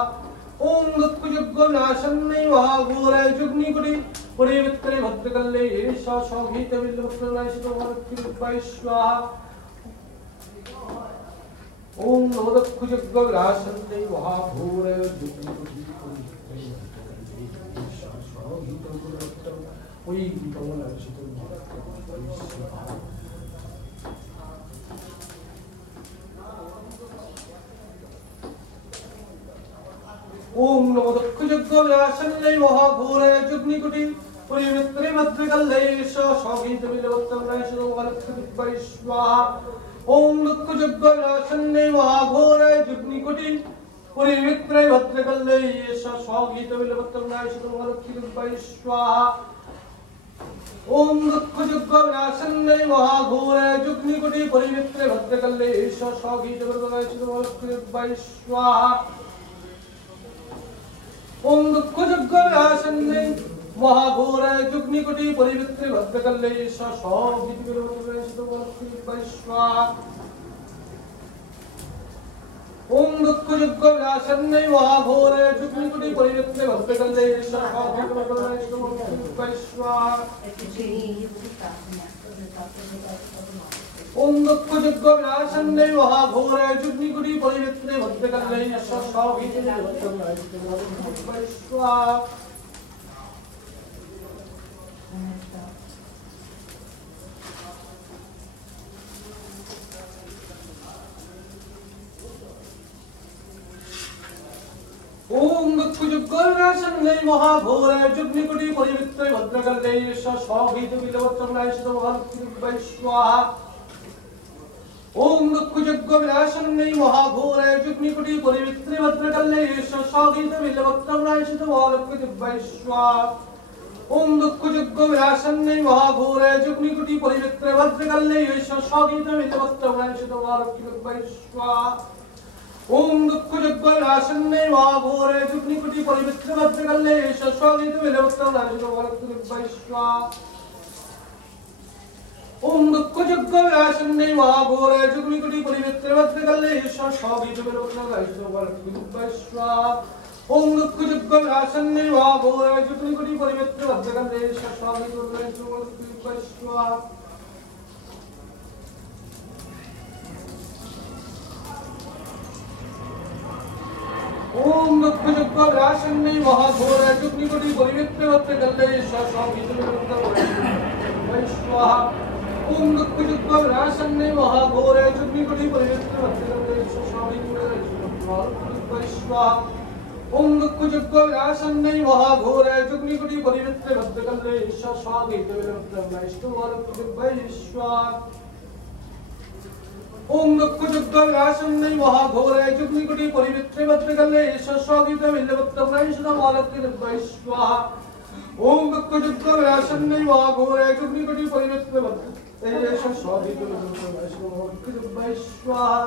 ओम दुःखयुग्मनाशन्नै महाघोराय जुग्निकुटी परिवित्रे भद्रकल्ले ईशा सौगीत विल्लवत्रनाशितो महालक्ष्मी स्वाहा ओम दुःखयुग्मनाशन्नै महाघोराय जुग्निकुटी परिवित्रे भद्रकल्ले ईशा सौगीत विल्लवत्रनाशितो महालक्ष्मी स्वाहा ओम नमो दुःखयुग्मनाशन्नै महाघोराय जुग्निकुटी परिवित्रे भद्रकल्ले ईशा सौगीत विल्लवत्रनाशितो महालक्ष्मी स्वाहा ओम दुःखयुग्मनाशन्नै महाघोराय जुग्निकुटी परिवित्रे भद्रकल्ले ईशा सौगीत विल्लवत्रनाशितो महालक्ष्मी स्वाहा ओम दुःखयुग्मनाशन्नै महाघोराय जुग्निकुटी परिवित्रे भद्रकल्ले ईशा सौगीत विल्लवत्रनाशितो महालक्ष्मी स्वाहा ओम दुःखयुग्मनाशन्नै महाघोराय जुग्निकुटी परिवित्रे भद्रकल्ले ईशा सौगीत विल्लवत्रनाशितो महालक्ष्मी स्वाहा ओम दुःखयुग्मनाशन्नै महाघोराय जुग्निकुटी परिवित्रे भद्रकल्ले ईशा सौगीत विल्लवत्रनाशितो महालक्ष्मी स्वाहा ओम दुःखयुग्मनाशन्नै महाघोराय जुग्निकुटी परिवित्रे भद्रकल्ले ईशा सौगीत विल्लवत्रनाशितो महालक्ष्मी स्वाहा ओम दुःखयुग्मनाशन्नै महाघोराय जुग्निकुटी परिवित्रे भद्रकल्ले ईशा सौगीत विल्लवत्रनाशितो महालक्ष्मी स्वाहा ओम दुःखयुग्मनाशन्नै महाघोराय जुग्निकुटी परिवित्रे भद्रकल्ले ईशा सौगीत विल्लवत्रनाशितो महालक्ष्मी स्वाहा ओम दुःखयुग्मनाशन्नै महाघोराय जुग्निकुटी परिवित्रे भद्रकल्ले ईशा सौगीत विल्लवत्रनाशितो महालक्ष्मी स्वाहा ओम दुःखयुग्मनाशन्नै महाघोराय जुग्निकुटी परिवित्रे भद्रकल्ले ईशा सौगीत विल्लवत्रनाशितो महालक्ष्मी स्वाहा ओम दुःखयुग्मनाशन्नै महाघोराय जुग्निकुटी परिवित्रे भद्रकल्ले ईशा सौगीत विल्लवत्रनाशितो महालक्ष्मी स्वाहा ओम दुःखयुग्मनाशन्नै महाघोराय जुग्निकुटी परिवित्रे भद्रकल्ले ईशा सौगीत विल्लवत्रनाशितो महालक्ष्मी स्वाहा ओम दुःखयुग्मनाशन्नै महाघोराय जुग्निकुटी परिवित्रे भद्रकल्ले ईशा सौगीत विल्लवत्रनाशितो स्वाहा ओम दुःखयुग्मनाशन्नै महाघोराय जुग्निकुटी परिवित्रे भद्रकल्ले ईशा सौगीत विल्लवत्रनाशितो स्वाहा ओम दुःखयुग्मनाशन्नै महाघोराय जुग्निकुटी परिवित्रे भद्रकल्ले ईशा सौगीत विल्लवत्रनाशितो स्वाहा ओम दुःखयुग्मनाशन्नै महाघोराय जुग्निकुटी परिवित्रे भद्रकल्ले ईशा सौगीत विल्लवत्रनाशितो स्वाहा ओम दुःखयुग्मनाशन्नै महाघोराय जुग्निकुटी परिवित्रे भद्रकल्ले ईशा सौगीत विल्लवत्रनाशितो स्वाहा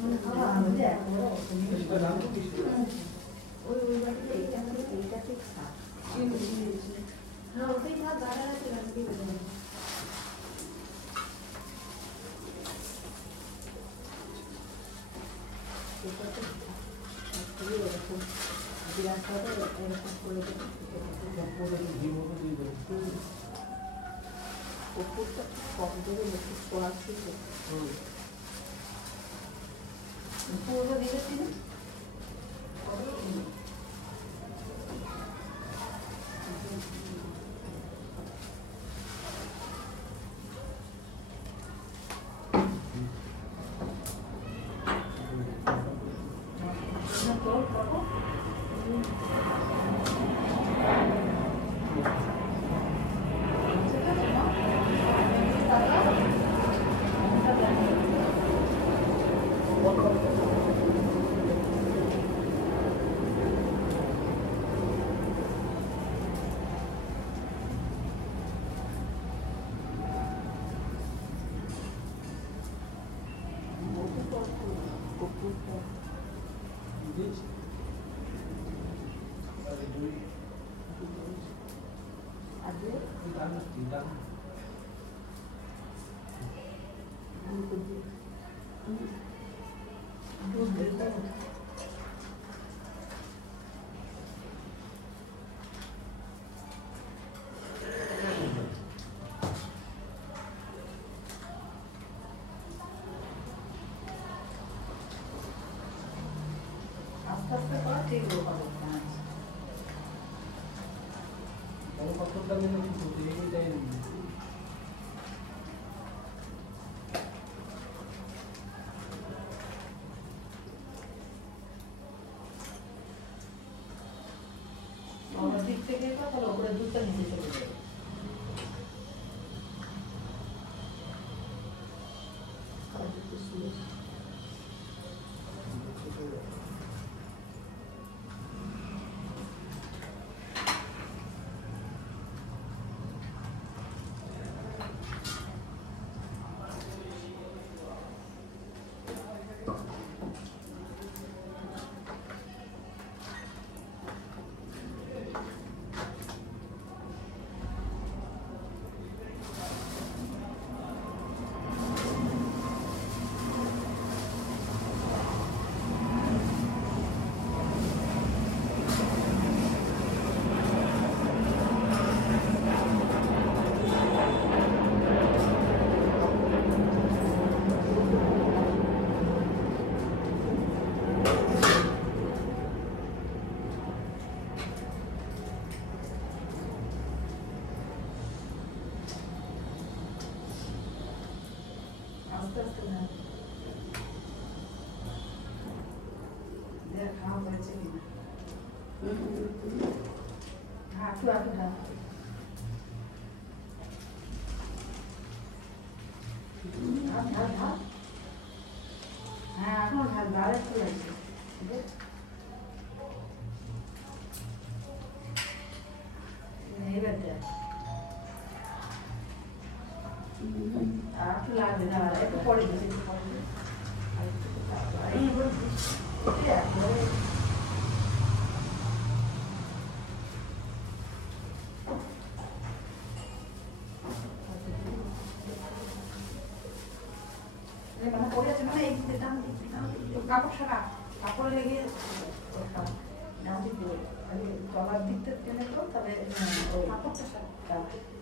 মানে খাওয়া আমাদের একেবারে অসম্ভব। সেটা নাম তো কিছু ওই বাড়িতে এইটা ঠিক খারাপ। হ্যাঁ ওটাই ভাত বাড়া আছে রাখতে হবে। এটা তো খুবই এরকম বিরাটভাবে এরকম করে দেবে। ওপরটা কম করে একটু ছোঁয়া ছিল। পুরো দিয়েছি না? আস্তে আস্তে করা ঠিক হবে। কতটা দিন প্রতিদিনই তাই আমার দিক থেকে তাহলে ওপরে দুধটা নিচে চলে যাবে। আস্তে আস্তে না দেখ খাওয়া হয়েছে কিনা। হাঁটু হাঁটু ঢাল। ঢাল ঢাল ঢাল। হ্যাঁ এখন ঢাল ঢাল একটু লাগছে। এবার দেখ আর একটু লাগবে না একটু পরে দিচ্ছি একটু পরে দিচ্ছি। আর একটু একবারে মানে পড়ে আছে মানে এই দিকে ডান দিকে কাপড় সারা কাপড়ে লেগে ডান দিকে তলার দিকটা টেনে তো তাহলে কাপড়টা সারা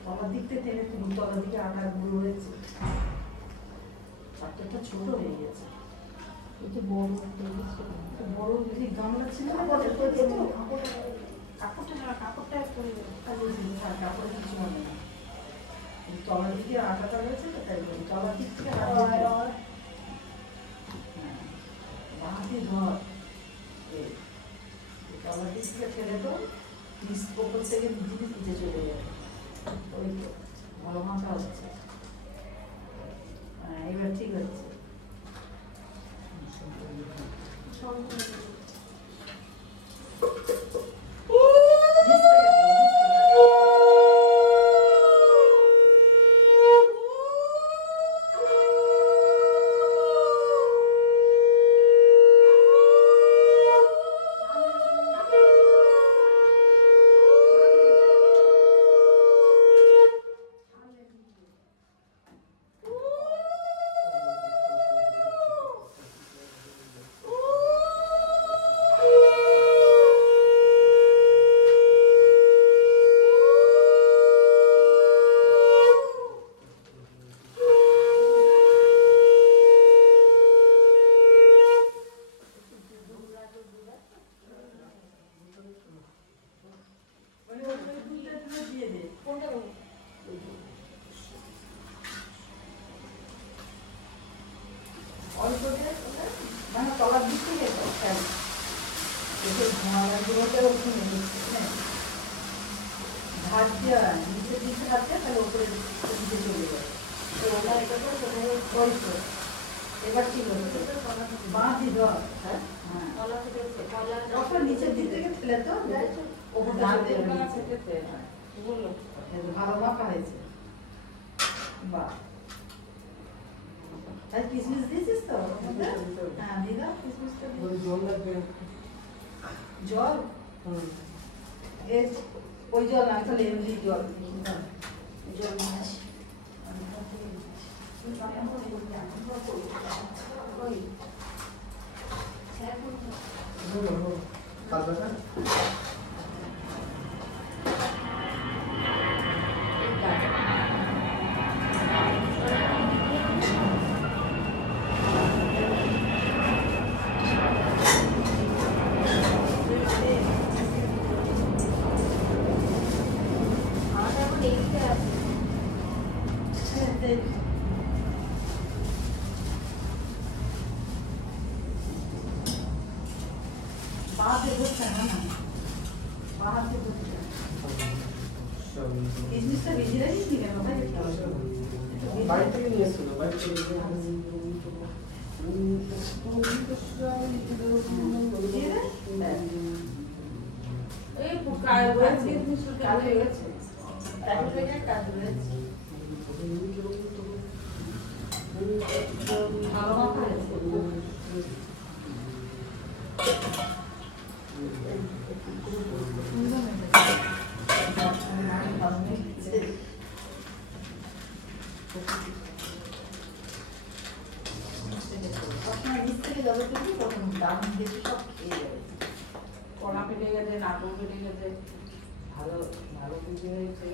তলার দিকটা টেনে তুলুন তলার দিকে আটা গুঁড়ো হয়েছে পাত্রটা ছোট হয়ে গেছে। একটু বড় বড় যদি গামলা ছিল না কাপড়টা না কাপড়টা একটু কাপড়ে কিছু হবে না তলার দিকে আটাটা রয়েছে তো তাই তলার দিক থেকে বাঁধি ধর তলার দিক থেকে ফেলে তো পিস ওপর থেকে জিনিস নিচে চলে যাবে। ওই তো ভালো মাথা হচ্ছে। হ্যাঁ এবার ঠিক হচ্ছে। অল্প দিয়ে মানে তলার দিক থেকে ধোঁয়াগুলোতে ওখানে ধার দিয়ে নিচের দিকে ধার দিয়ে তাহলে উপরে দিকে চলে যাবে ওই তো এবার ঠিক হচ্ছে বাঁধি ধর হ্যাঁ নিচের দিক থেকে ঠেলে তো ভালো মাখা হয়েছে বাহ আর কিসমিস দিয়েছিস তো হ্যাঁ দিদা কিসমিসটা জল লাগবে জল ওই জল না তাহলে এমনি জল জল মাছ বাহাতে বসছে না বাহাতে বসছে কিসমিসটা ভিজিয়ে রাখিস কেন ভাই বাইরে থেকে নিয়ে এসেছিল বাইরে থেকে এই কাজ রয়েছে কাজ রয়েছে কাজ রয়েছে ভালো মাথা আছে দাম বেশি সব খেয়ে যাবে কড়া পেটে গেছে নাটক পেটে গেছে ভালো ভালো পুজো হয়েছে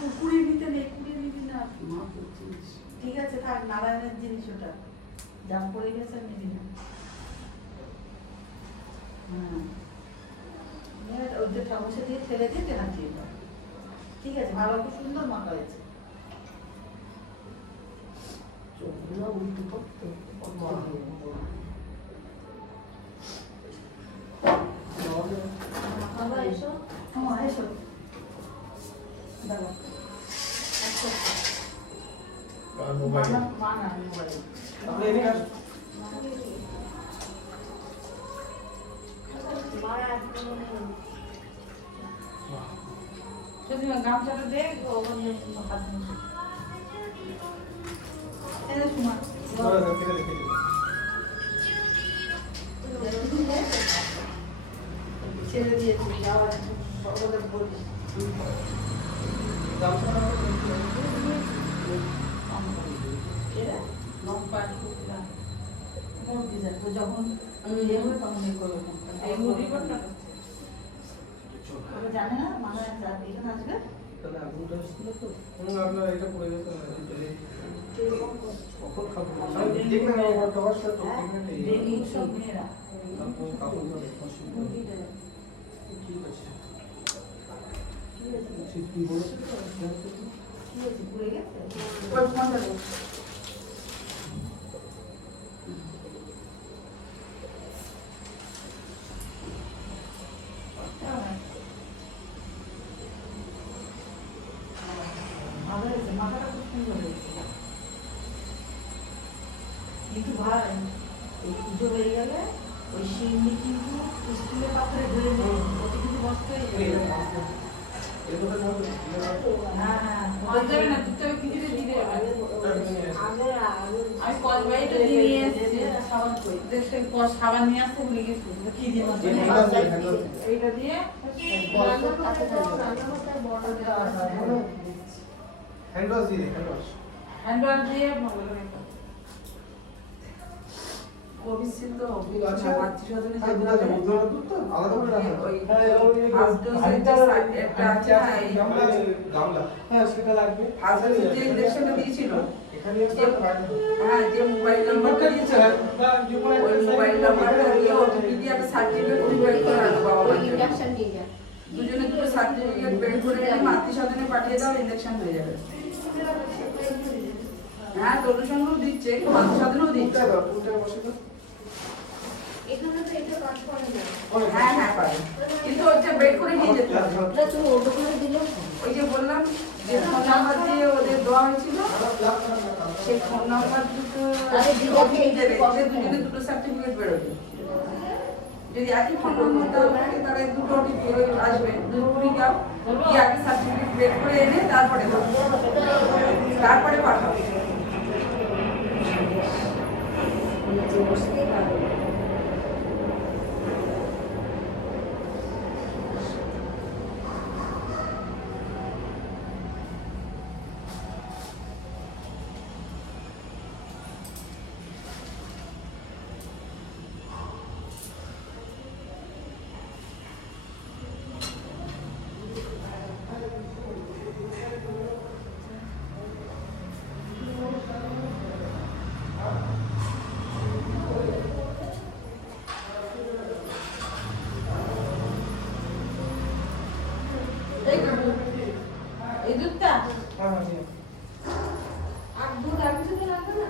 কুকুরের নিতে নেই কুকুরের নিবি না ঠিক আছে থাক নারায়ণের জিনিস ওটা জাম পড়ে গেছে নিবি না ওই যে ঠাকুর দিয়ে ছেড়ে দিয়ে কেনা দিয়ে ঠিক আছে ভালো খুব সুন্দর মাখা হয়েছে এসো দাদা মোবাইল মানা মোবাইল আপনি এদিকে আসুন যদি গামছাটা দেখ ওখানে হাত মুছে এই সুমা ধরে দেখে দেখে ছেড়ে দিয়েছি আবার সকলে বলি যখন ইয়ে হবে তখন ইয়ে করবে জানে না মানে এখানে আসবে তাহলে আগুনটা আসছিল তো আপনার এটা পড়ে গেছে কখন খাবো ঠিক না আমার খাবার সাথে তো ঠিক না সব মেয়েরা তারপর কাপড়টা অসুবিধা ঠিক আছে ঠিক কি বলেছে কি হয়েছে পুড়ে গেছে ওই ফোনটা দাও মাথাটা খুব সুন্দর হয়েছে কিন্তু ভাই এই পুজো হয়ে গেলে ওই শিন্নি কিন্তু স্টিলের পাত্রে ধরে নেই ওতে কিন্তু নষ্ট হয়ে যাবে হ্যাঁ হ্যাঁ দেবে না দিতে হবে কিছু দিতে হবে আমি কলবাইটা দিয়ে এসেছি সাবান কই দেশে সাবান নিয়ে আসতে ভুলে গেছি কি দিয়ে এইটা দিয়ে হ্যান্ড ওয়াশ দিয়ে হ্যান্ড ওয়াশ হ্যান্ড ওয়াশ দিয়ে ভালো করে কোভিশিল্ড তো আছে? মাতৃসদনে হ্যাঁ, দুটো আছে, মধ্যমের দুধ তো আলাদা করে রাখা আছে। ওই হ্যাঁ, ওই ফার্স্ট ডোজের যে একটা আছে না, এই গামলা। হ্যাঁ সেটা লাগবে। ফার্স্ট ডোজের যে ইনজেকশনটা দিয়েছিল, এখানে একটা হয় না। হ্যাঁ, যে মোবাইল নাম্বারটা দিয়েছিল, ওই মোবাইল নাম্বারটা দিয়ে ওটিপি দিয়ে একটা সার্টিফিকেট বের করে আনো বাবা মার জন্য। দুজনে দুটো সার্টিফিকেট বের করে এনে মাতৃসদনে পাঠিয়ে দাও, ইনজেকশন হয়ে যাবে। হ্যাঁ, তোর সঙ্গেও দিচ্ছে, মাতৃসদনেও দিচ্ছে। কোনটা দাও, কোনটা বসে দাও। এখানে তো এটা কাজ করে না। হ্যাঁ হ্যাঁ পারে, কিন্তু ওটা বের করে নিয়ে যেতে হবে। ওটা তুমি ওটা করে দিলেও হবে। ওই যে বললাম যে ফোন নাম্বার দিয়ে ওদের দেওয়া হয়েছিল, সেই ফোন নাম্বার দুটো ওটিপি দেবে, ওদের দুজনে দুটো সার্টিফিকেট বেরোবে। যদি একই ফোন নাম্বার দেওয়া থাকে তাহলে দুটো ওটিপি আসবে, দুটোই দাও, দিয়ে আগে সার্টিফিকেট বের করে এনে তারপরে দাও, তারপরে পাঠাও। এই দুধটা হ্যাঁ, হ্যাঁ, হ্যাঁ। আর দুধ আর কিছু তো লাগবে না।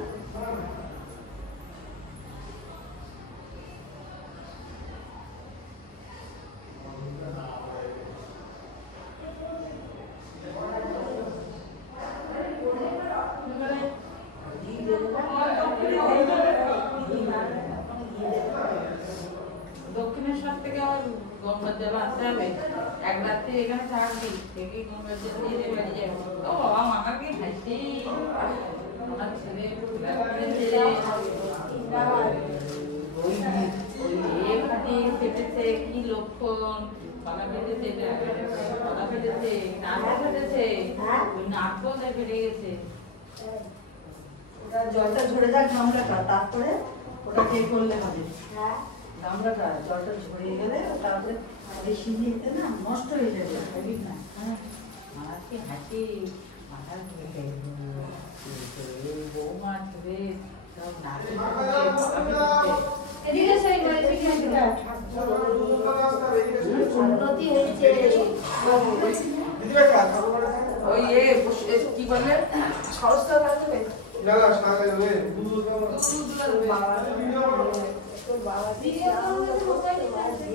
দক্ষিণেশ্বর থেকে আবার গঙ্গার জল আনতে হবে, এক রাত্রি এখানে থাকবি, থেকে গঙ্গার জল নিয়ে যে বাড়ি যাবে। ও বাবা, আমাকে হাসি, আমার ছেলে ওই ফাটি ফেটেছে, কি লক্ষণ, পাকা ফেটেছে, পাকা ফেটেছে, নাক ফেটেছে, ওই নাকও ফেটে গেছে। ওটা জলটা ঝরে যাক গামলাটা, তারপরে ওটা কে করলে হবে। হ্যাঁ। গামলাটা জলটা ঝরে গেলে তারপরে ওই সিঁড়িতে না নষ্ট হয়ে যাবে, বুঝলি না? হ্যাঁ, আমার কি হাসি, মাথার বৌমা ছেলে সব নাকে এদিকে সেই বাড়িতে গিয়ে দিদা। উন্নতি হয়েছে। দিদিভাই কাজ ভালো করে খায়? ওই কি বলে সরস্বতী লাগবে। না, না, সাথে ওই দুধ বাবা ভিডিও করলে তো মোবাইল আছে।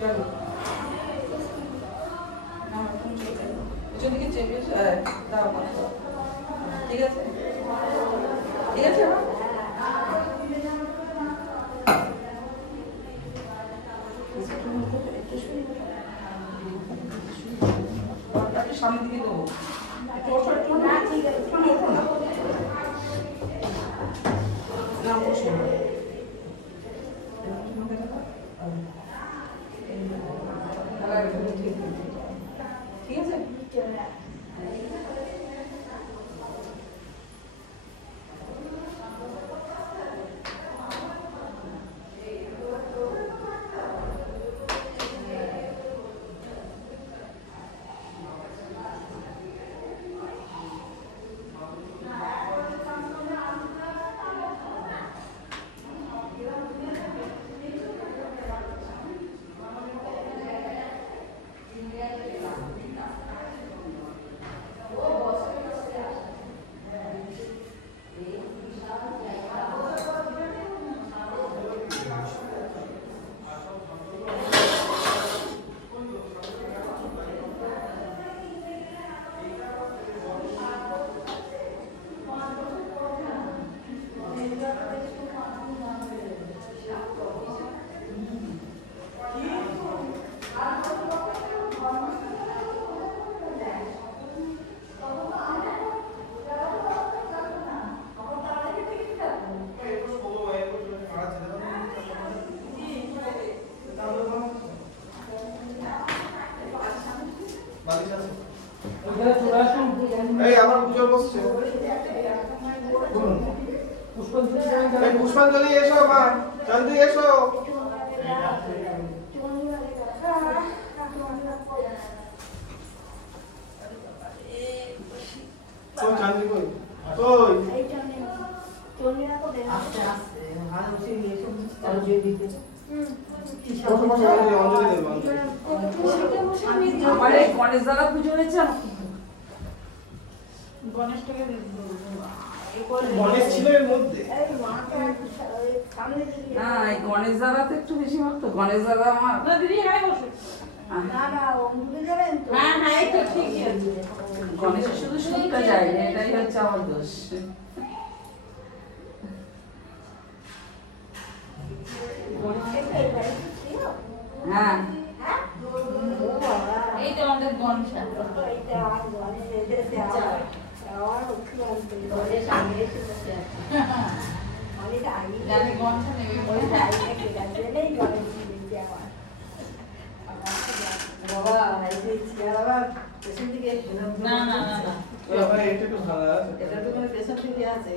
কেন? না, তুমি চলে যাও। পিছন দিকে চেপে দাও আমাকে। ঠিক আছে? ঠিক আছে মা? একটু সামনের দিকে দেবো। একটু ওঠো, একটু ওঠো। না, ঠিক আছে। একটু ওঠো না। না, বসো না। ঠিক আছে? ওইখানে চলে আসুন। এই আমার পুজো বসছে। পুষ্পাঞ্জলি দেবেন এই পুষ্পাঞ্জলি এসো মা, জলদি এসো। তো চাঁদনি কই? কই? আস্তে আস্তে ভালো সে এসব অঞ্জলি দিতে বসো বসো, অঞ্জলি দেবো অঞ্জলি। আমার এই গণেশ দাদা পুজো হয়েছে গণেশটাকে গণেশ ছিল এর মধ্যে। না এই গণেশ দাদা তো একটু বেশি ভক্ত গণেশ দাদা আমার না দিদি হ্যাঁ বসো হ্যাঁ হ্যাঁ এই তো ঠিকই আছে গণেশের শুধু শুনতে যায় না এটাই হচ্ছে আমার দোষ হ্যাঁ এই তো আমাদের গণেশ জানি গণেশ নেবে বলে বাবা পেছন দিকে না না না না ভাই এটা একটু ভালো আছে। এটা তো কোনো পেছন দিকে আছে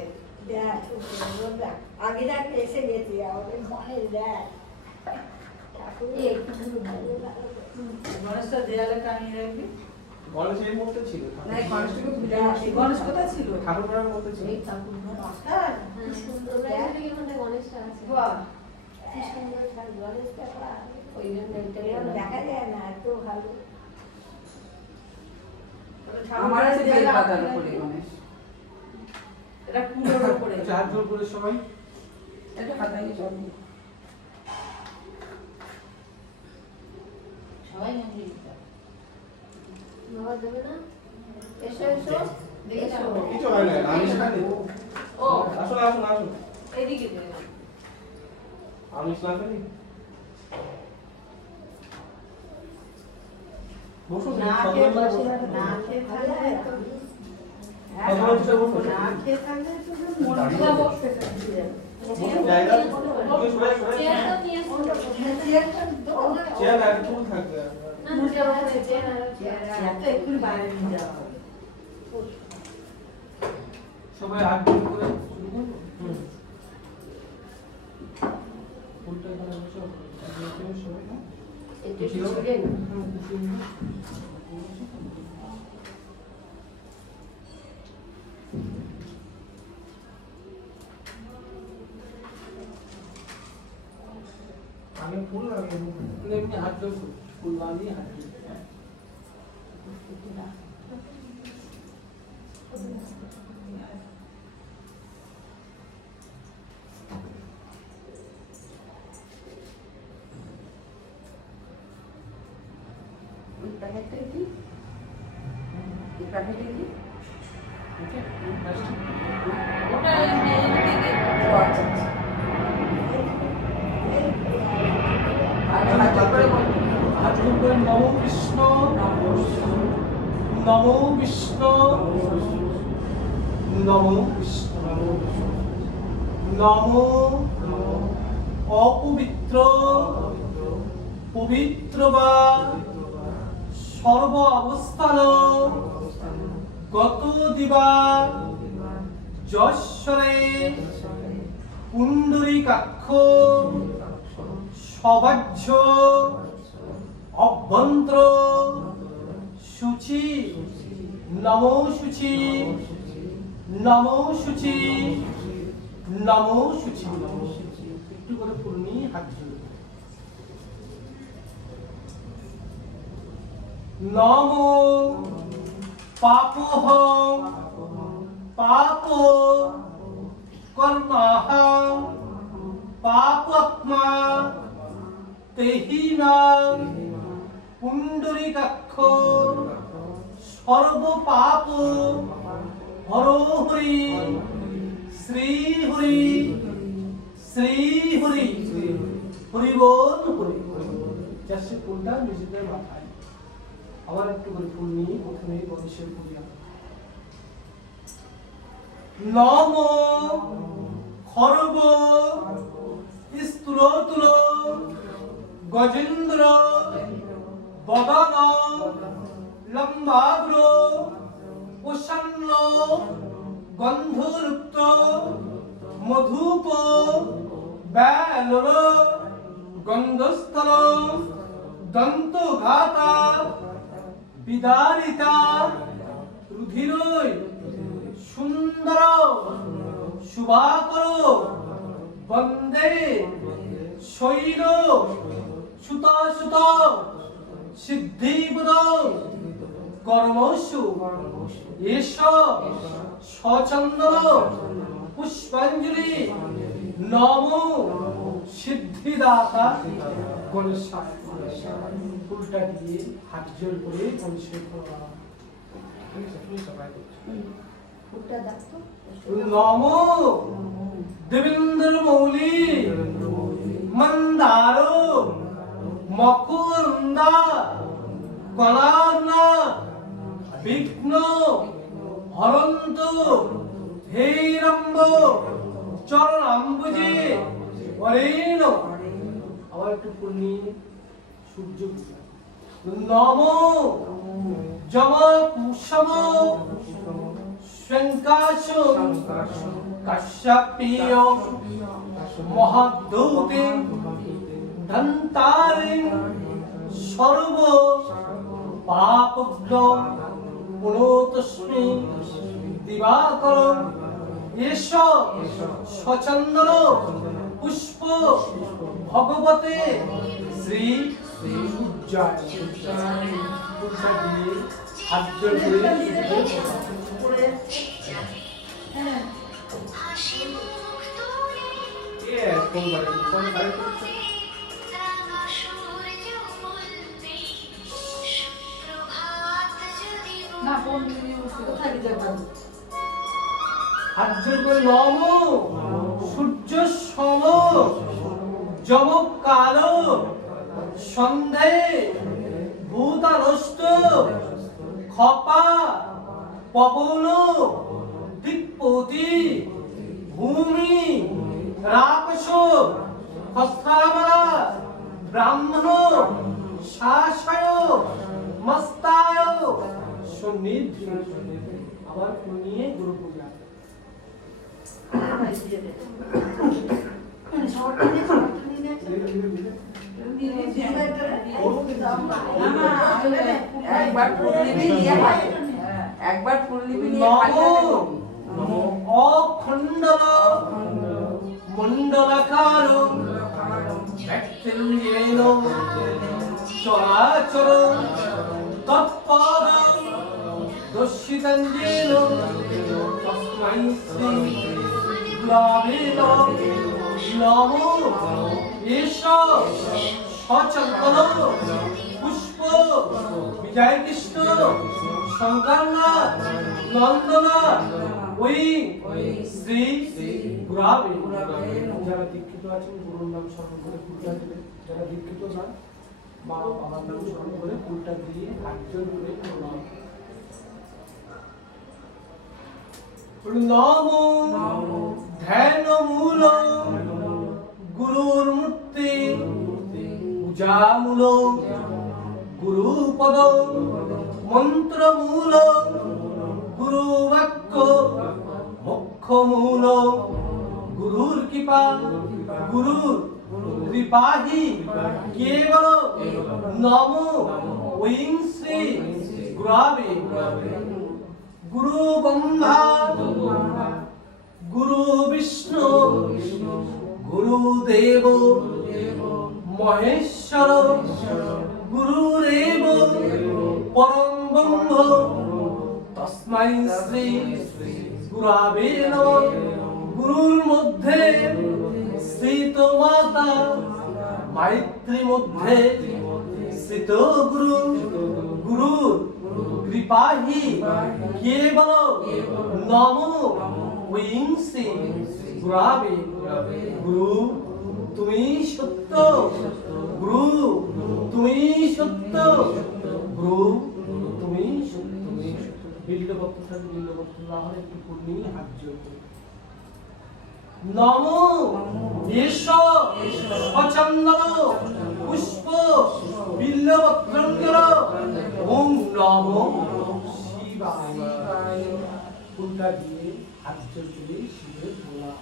আগে রাখতে এসে গেছি আমাদের মনের দেখ গণেশটা দেয়ালে টানিয়ে রাখবি গণেশ এর মধ্যে ছিল। না এই গণেশটাকে ভুলে গেছি গণেশ কোথায় ছিল ঠাকুর পাড়ার মধ্যে ছিল। এই ঠাকুর হ্যাঁ, কি সুন্দর গণেশটা আছে বাহ কি সুন্দর গণেশটা ওই জন্য দেখা যায় না এত ভালো আমার আছে বেল পাতার উপরে গণেশ এটা কুলোর উপরে আচ্ছা, হাত জোর করে সবাই। এটা হাতাই চল সবাই মন্দির নেওয়া যাবে না এসো এসো এসো কিছু হয় না, আমিষ খালি। ও আসুন আসুন আসুন। এইদিকে আমিষ না খালি। বসুন, না সবাই খেয়ে মিলে বসে বসুন। না খেয়ে থাকলে সবাই মিলে বসুন। না খেয়ে থাকলে তো মনটা বসতে থাকবে বসুন, জায়গা আছে? তুমি সবাই সবাই চেয়ার তো নিয়ে এসো চেয়ার আর টুল থাকবে। না চেয়ার আছে চেয়ার চেয়ারটা একটু বাইরে নিয়ে যাওয়া হবে সবাই হাত জোর করে শুরু করবো। ফুলটা এখানে বসো। এখানে সবাই না? একটু ছিড়ে আগে ফুল আগে মানে এমনি হাত জোর করো। ফুল না নিয়ে হাত জোর করো। প্যাকেটটা কি? এই প্যাকেটে কি? ওটা এমনি ও আচ্ছা আচ্ছা। হাত করে বল। হাত করে নমো কৃষ্ণ, নমো কৃষ্ণ, নমো কৃষ্ণ, নমো অপবিত্র পবিত্র বা সর্ব অবস্থান গত দিবা যশ্বরে পুণ্ডরীকাক্ষ সবাহ্য অভ্যন্তর শুচি নমো শুচি, নমো শুচি, নমো শুচি। একটু করে পূর্ণি হাত জোড়। নমো পাপোহং পাপ কর্মাহং পাপাত্মা তেহিনাং পুণ্ডরীকাক্ষ সর্ব পাপ হরহরি শ্রী হরি শ্রী হরি হরি বল হরি। চারশে ফুলটা নিজেদের মাথায় আবার একটু করে ফুল নিয়ে প্রথমে গণেশের পূজা। নম খর্ব স্থূলতুল গজেন্দ্র বদন লম্বাগ্র প্রসন্ন গন্ধযুক্ত মধুপ ব্যালর গন্ধস্থল দন্তঘাতা বিদারিতা রুধিরয় সুন্দর শুভাকর বন্দে শৈল সুত সুত সিদ্ধিপদ কর্মসু এষ সচন্দন পুষ্পাঞ্জলি নম সিদ্ধিদাতা গণেশায়। ফুলটা দিয়ে হাত জোর করে গণেশের ফুলটা দেখতো নম দেবেন্দ্র মৌলি মন্দার মকরন্দা কলার্না বিঘ্ন হরন্ত হেরম্ব চরণাম্বুজে অরেণ। আবার একটু পূর্ণি সূর্য পূজা। নম যম কুসম শঙ্কাশ কাশ্যপীয় মহাদৌতে ধন্তারে সর্ব পাপগ্ন পুনতস্মি দিবাকর এষ সচন্দন পুষ্প ভগবতে শ্রী সূর্যায়। ফুলটা দিয়ে হাত জোড় করে না কোন কোথায় দিতে পারবো হাত জোড় করে নম সূর্য সম যম কাল সন্ধে ভূতানষ্ট খপা পবন দিকপতি ভূমি রাকশ হস্তামলা ব্রাহ্মণ শাসায় মস্তায় সন্নিধি। আবার নিয়ে গুরু পূজা। একবার ফুল নিবি নিয়ে হাতে একবার ফুল নিবি নিয়ে হাতে অখণ্ডল মণ্ডলাকার ব্যক্তির্যেন চরাচর তৎপদ দর্শিতঞ্জেন তস্मै শ্রী গুরবে নমঃ এষ সচন্দন পুষ্প বিজয় কৃষ্ণ শঙ্করনাথ নন্দনাথ ওই শ্রী গুরাবে। যারা দীক্ষিত আছেন গুরুর নাম স্মরণ করে ফুলটা দেবে, যারা দীক্ষিত না মা বাবার নাম স্মরণ করে ফুলটা দিয়ে একজন করে প্রণাম। নমো ধ্যান মূল গুরুর মূর্তি পূজা মূল গুরু পদ মন্ত্র মূল গুরু বাক্য মোক্ষ মূল গুরুর কৃপা গুরুর কৃপাহি কেবল নমো ওং শ্রী গুরাবে। গুরু ব্রহ্মা গুরু বিষ্ণু গুরুদেব মহেশ্বর গুরুরেব পরম ব্রহ্ম তস্মাই শ্রী গুরাবে নমঃ। গুরুর মধ্যে স্থিত মাতা মাইত্রী মধ্যে স্থিত গুরু গুরুর কৃপাহি কেবল নমো ওং শ্রী গুরাবে। গুরু তুমি সত্য গুরু তুমি সত্য গুরু তুমি সত্য। বিল্লপত্র থাকে, বিল্লপত্র না হলে একটু ফুল নিয়ে হাত জোড় করে নমো এষ সচন্দন পুষ্প বিল্লপত্রঙ্গর ওং নমো শিবায়। ফুলটা দিয়ে হাত জোড় করে শিবের প্রণাম।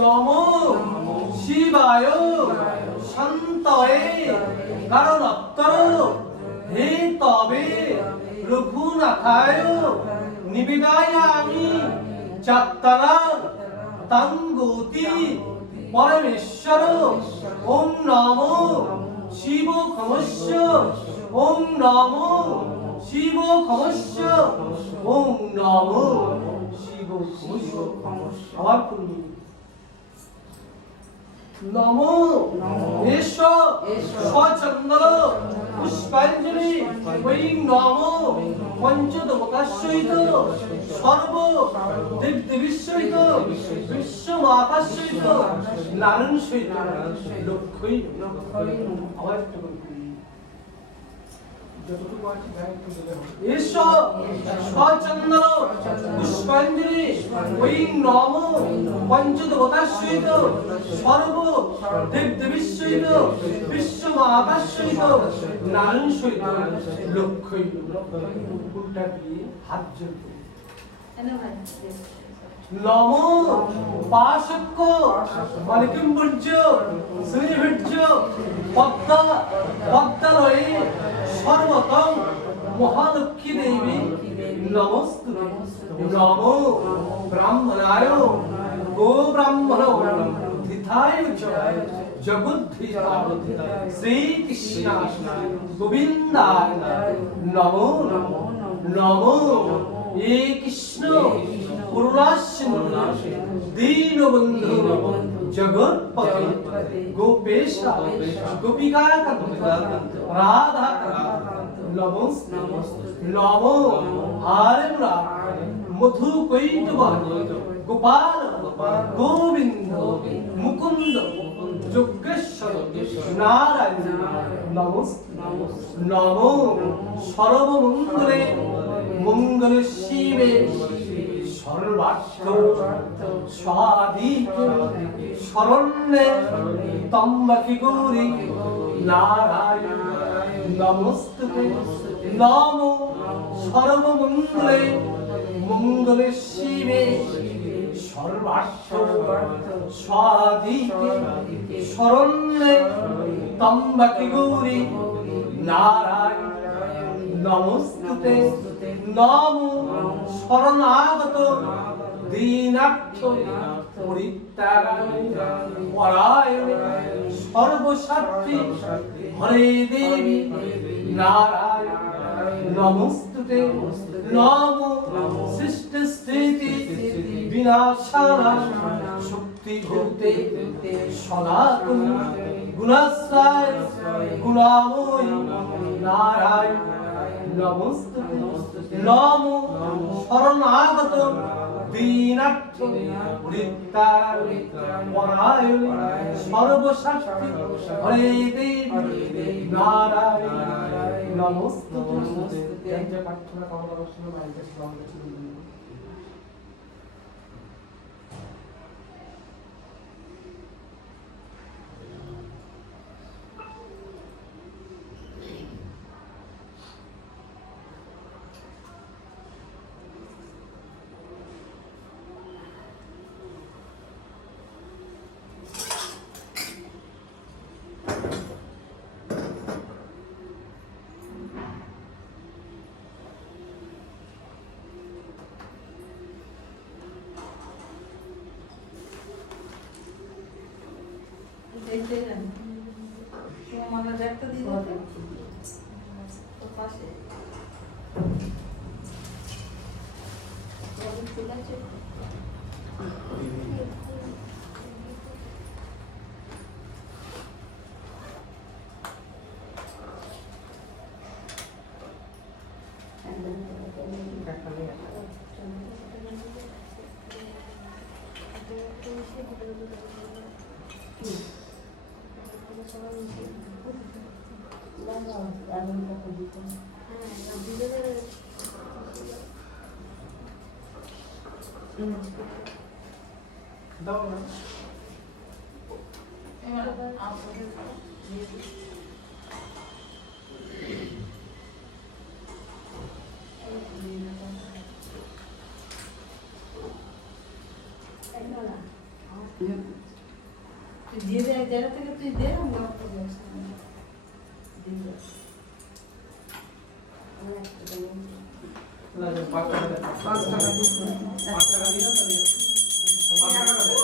নমো শিবায় শান্তয়ে কারণোত্তর হে তবে রঘুনাথায় নিবেদয়ামি চাত্তরা তঙ্গতি পরমেশ্বর। ওম নমো শিব খমস্য ওম নমো শিব খমস্য ওম নমো শিব খমস্য। আবার পূর্ণ নমো এষ সচন্দন পুষ্পাঞ্জলি ওই নমো পঞ্চদেবতার সহিত সর্ব দেবদেবীর সহিত বিশ্বমাতার সহিত নারায়ণ সহিত লক্ষ্মী আবার একটু যতটুকু আছে গায়ে একটু দিলে হবে। এষ সচন্দন পুষ্পাঞ্জলি ওই নমো পঞ্চদেবতার সহিত সর্ব দেবদেবীর সহিত বিশ্বমাতার সহিত নারায়ণ সহিত লক্ষ্মী ফুলটা দিয়ে হাত জোড় করে নমো পাশক্য মানিকম্বর্য শ্রীভীর্য পদ্মা পদ্মালয়ে সর্বতম মহালক্ষ্মী দেবী নমস্তুতে। নমো ব্রাহ্মণায় গো ব্রাহ্মণ ধৃতায় চ জগদ্ধিতা শ্রীকৃষ্ণ গোবিন্দায় নমো নমো এ কৃষ্ণ করুণাসিন্ধু দীনবন্ধু জগৎপতি গোপেশ গোপিকাকান্ত রাধা নমস্তে। নমো হারেমুরা মধু কৈটব গোপাল গোবিন্দ মুকুন্দ যোগেশ্বর নারায়ণ নমস্তে। নমো সর্বমঙ্গলে মঙ্গলে শিবে সর্বার্থ স্বাধিকে শরণ্যে ত্র্যম্বকে গৌরী নারায়ণ নমস্তুতে। নমো সর্বমঙ্গলে মঙ্গলে শিবে সর্বার্থ স্বাধিকে শরণ্যে ত্র্যম্বকে গৌরী নারায়ণ নমস্তুতে। নমো শরণাগত দীনার্থ পরিত্রাণায় পরায়ণে সর্বসাত্ত্বী হরে দেবী নারায়ণ নমস্তুতে। নমো সৃষ্টি স্থিতি বিনাশানাং শক্তিভূতে সনাতন গুণাশ্রয় গুণাময়ী নারায়ণ নমস্তুতে নমো শরণাগত দীনার্থ পরিত্রাণ পরায়ণে সর্বশক্তি হরে দেবী নারায়ণ নমস্তুতে। যে প্রার্থনা কামনা করছিল মায়ের কাছে আমাদের ছিল। দেখতে যান তোমার ব্যাগটা দিয়ে দাও তো পাশে ঠিক আছে দাও না এবার আপনাদের তুই দিয়ে দে এক জায়গা থেকে তুই দে আমরা না 5 টাকা দে 5 টাকা দিস 5 টাকা দিও তাহলে 5 টাকা দে।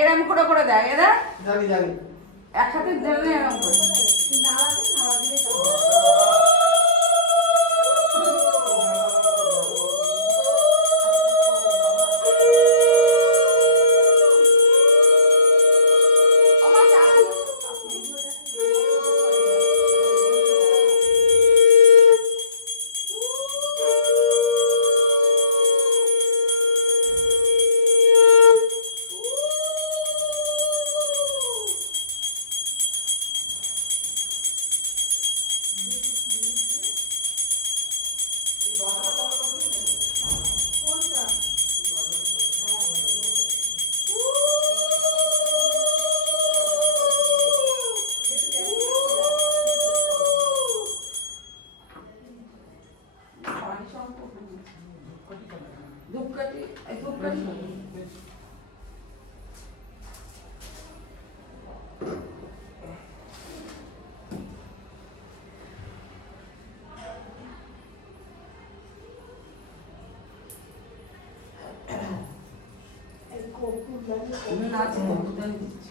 এরম করে দেয় এরা জানি জানি এক হাতে ধরে এরম করে তুমি আছে কম্পিউটার দিচ্ছি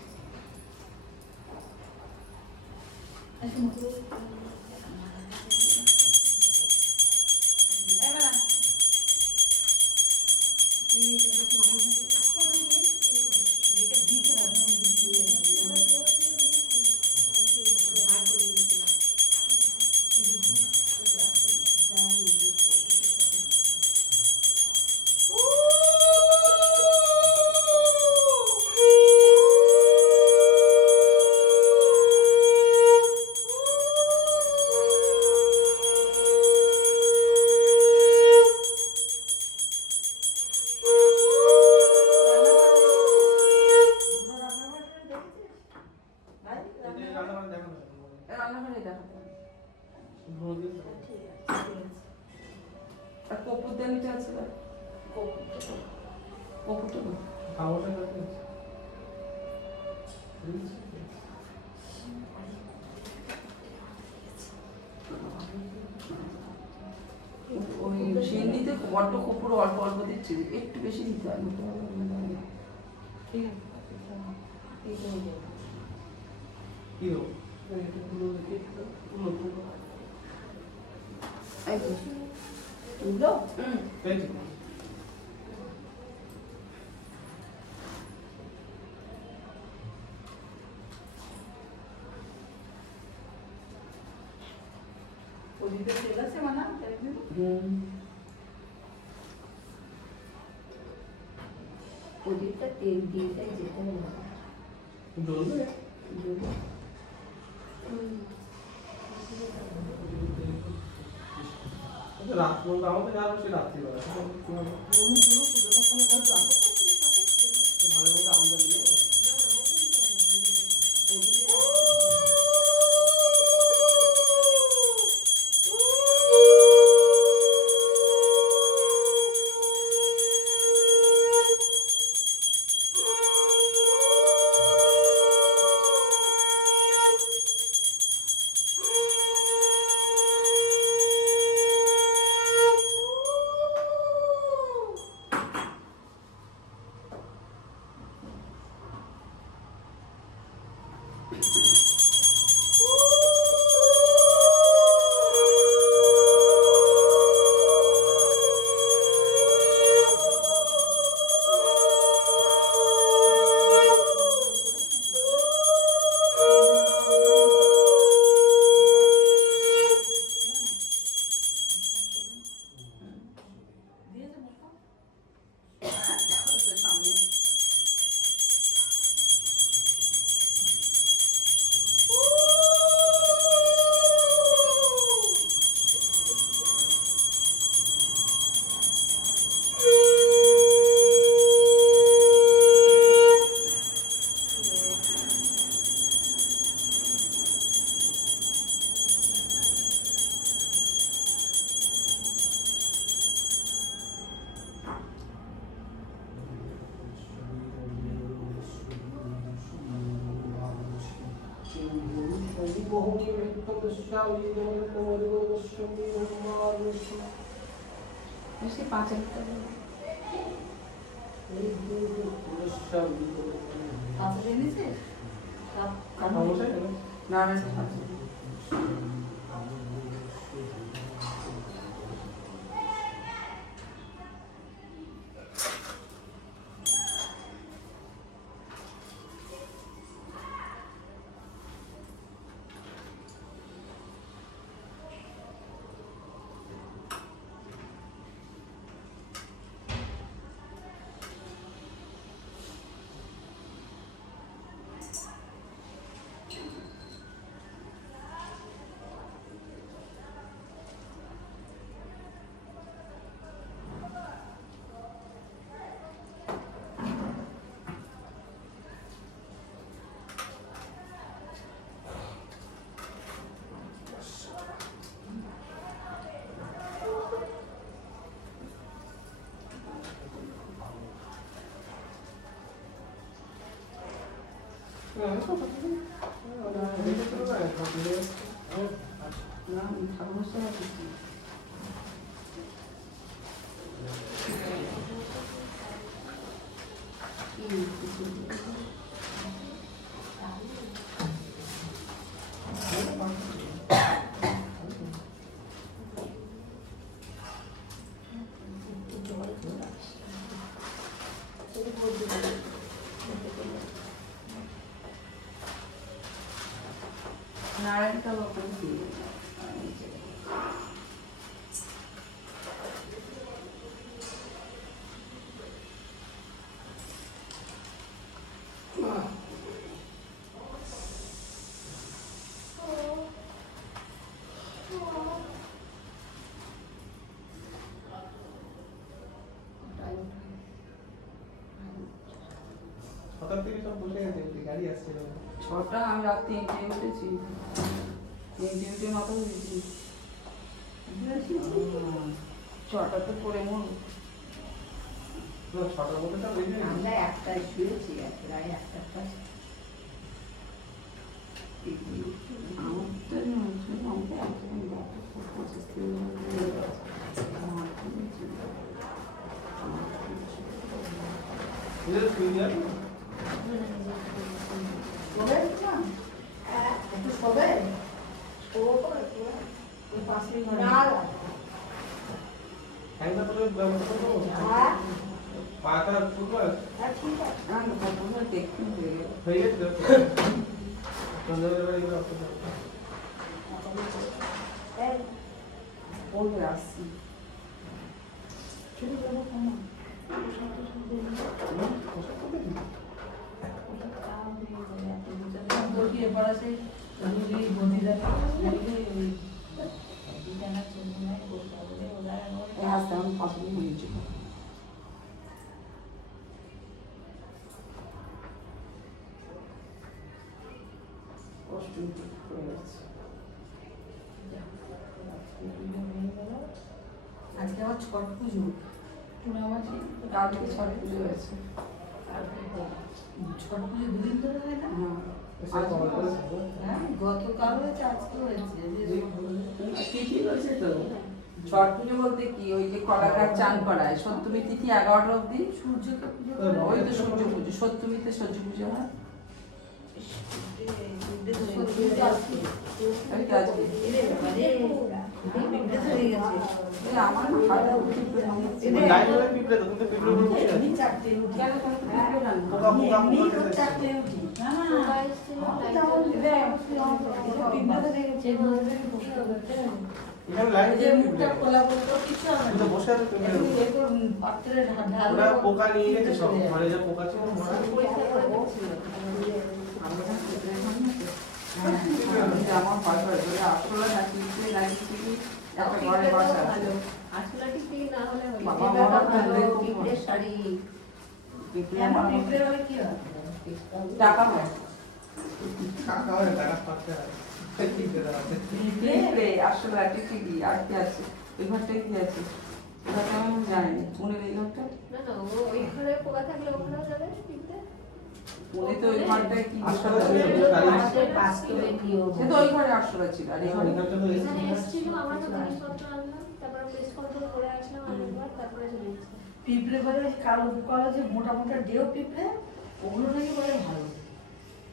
রান্নাঘরে দেখাতে হবে। আর কপুর দানিটা আছে না কপুরটা না ওই সিন্নিতে বড্ড কপুর অল্প অল্প দিচ্ছি একটু বেশি দিতে হবে ঠিক আছে কি হোক এটা পুরো দেখে নতুন এই তো তুলো তাই তো প্রদীপের তেল আছে মানা প্রদীপটা তেল দিয়ে যেতে হবে জ্বলবে রাত পর্যন্ত আমাদের আর সে রাত্রিবেলা ভালো মতো আমদানি নিয়ে বেশি 5 লিটার তাড়াতাড়ি এনেছিস না না ঠাকুর সাহেব নারায়ণটা বাবু দিয়ে সকাল থেকে সব বসে গেছে, গাড়ি আসছিল না। 6টা আমি রাত 3টে উঠেছি 3টে উঠে মাথা ধুয়েছি 6টাতে পরে মন না, 6টার মধ্যে তো বেরিয়ে গেছে। আমরা একটায় শুয়েছি প্রায় একটার কাছে আমার তো আমাকে একদম এদের শুয়ে যাবে না? শোবে না? একটু শোবে? শোবো তো একটু, ওই পাশেই ঘরে। হ্যাংটা করে ব্যবস্থা করবো? হ্যাঁ, পাটা ফুটবল হ্যাঁ, ঠিক আছে। আমি কখনো দেখতে হয়ে গেল হয়ে গেছে তো? সন্ধ্যাবেলা বাড়ি গেলে অসুবিধা হবে না। এই, পড়বে আসছি শুরু করবো কেমন? বসিয়ে পড়া সেই বদিরা বিছানার জন্য নাই বসে বলে ওরা এই আসতে আমি পছন্দ হয়েছে কষ্ট হয়ে গেছে আজকে আমার ছট পুজো পূর্ণামাসী কালকে ছট পুজো হয়েছে ছট পুজো দুদিন ধরে হয় না? এসে কল করে থাকবো। হ্যাঁ, গতকাল হয়েছে আজকে হয়েছে যে তিথি রয়েছে তো ছট পুজো বলতে কি ওই যে কলাকার চান করায় সপ্তমী তিথি 11টা অবধি সূর্যকে পুজো ওই তো সূর্য পুজো সপ্তমীতে সূর্য পুজো হয় ওই তো আজকে এই আমার হাতে উঠে ওই লাইন ধরে পিঁপড়ে তো, কিন্তু পিঁপড়ে গুলো বসে আছে। কেন কোনো পিঁপড়ে না পোকা পোকা পোকা খেতে এসছে। এখানে লাইন দিয়ে পিঁপড়ে। তুই তো বসে আছে পিঁপড়ে। ওরা পোকা নিয়ে গেছে সব, ঘরে যে পোকা ছিল মরা। আমার বাসা ধরে আসলে না কিনতে লাগিয়েছি কি একটা ঘরে বাসা আছে আসলে ঠিক ঠিক না হলে হয় বাবা বাবা তাহলে শাড়ি পিঁপড়ে আমার পিঁপড়ে হলে কি হয়? টাকা হয় টাকা হয়, টাকা পাচ্ছে না। পিঁপড়ে দাঁড়াচ্ছে। পিঁপড়ে আসলে একটা কি দি আর কি আছে ওই ঘরটা কি আছে ওটা আমি জানি উনের এই ঘরটা না না ও ওই ঘরে পোকা থাকলে ওখানেও যাবে পিঁপড়ে উনি তো ওই ঘরটায় কি আসলে বসে ছিল, আছে? গাড়ি আমাদের বাস্তবে নিয়ম সে তো ওই ঘরে আসলে ছিল আর এই ঘরে এখানটা তো এসছে। এখানে এসেছিল আমরা তো জিনিসপত্র আনলাম তারপরে পেস্ট কন্ট্রোল করে আসলাম আরেকবার তারপরে চলে গেছে পিঁপড়ে বলে ওই কালো কালো যে মোটা মোটা ডেও পিঁপড়ে ওগুলো নাকি বলে ভালো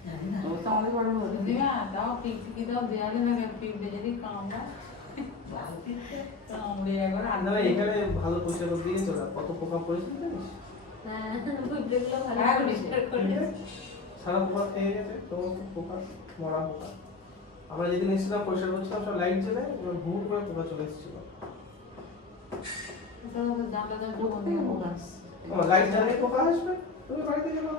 জানি না ও তো আমাদের ঘরে হলো দিমা তাও পিকপিকি দাও দেয়ালে না পিঁপড়ে যদি কামড়া লাল পিঁপড়ে কামড়ে একবার না, আন্দাজ এখানে ভালো পরিষ্কার করে দিয়েছো না, কত পোকা পড়েছিল জানিস? হ্যাঁ পিঁপড়েগুলো ভালো হ্যাঁ, পরিষ্কার করে সারা পোকা খেয়ে গেছে, সমস্ত পোকা, মরা পোকা। আমরা যেদিন এসেছিলাম পরিষ্কার করছিলাম সব লাইট জ্বলে, এবার হুড় করে পোকা চলে এসেছিল। জানলা কোথা থেকে পোকা আসছে? লাইট জ্বালিয়ে পোকা আসবে, তুমি বাড়িতে গেলে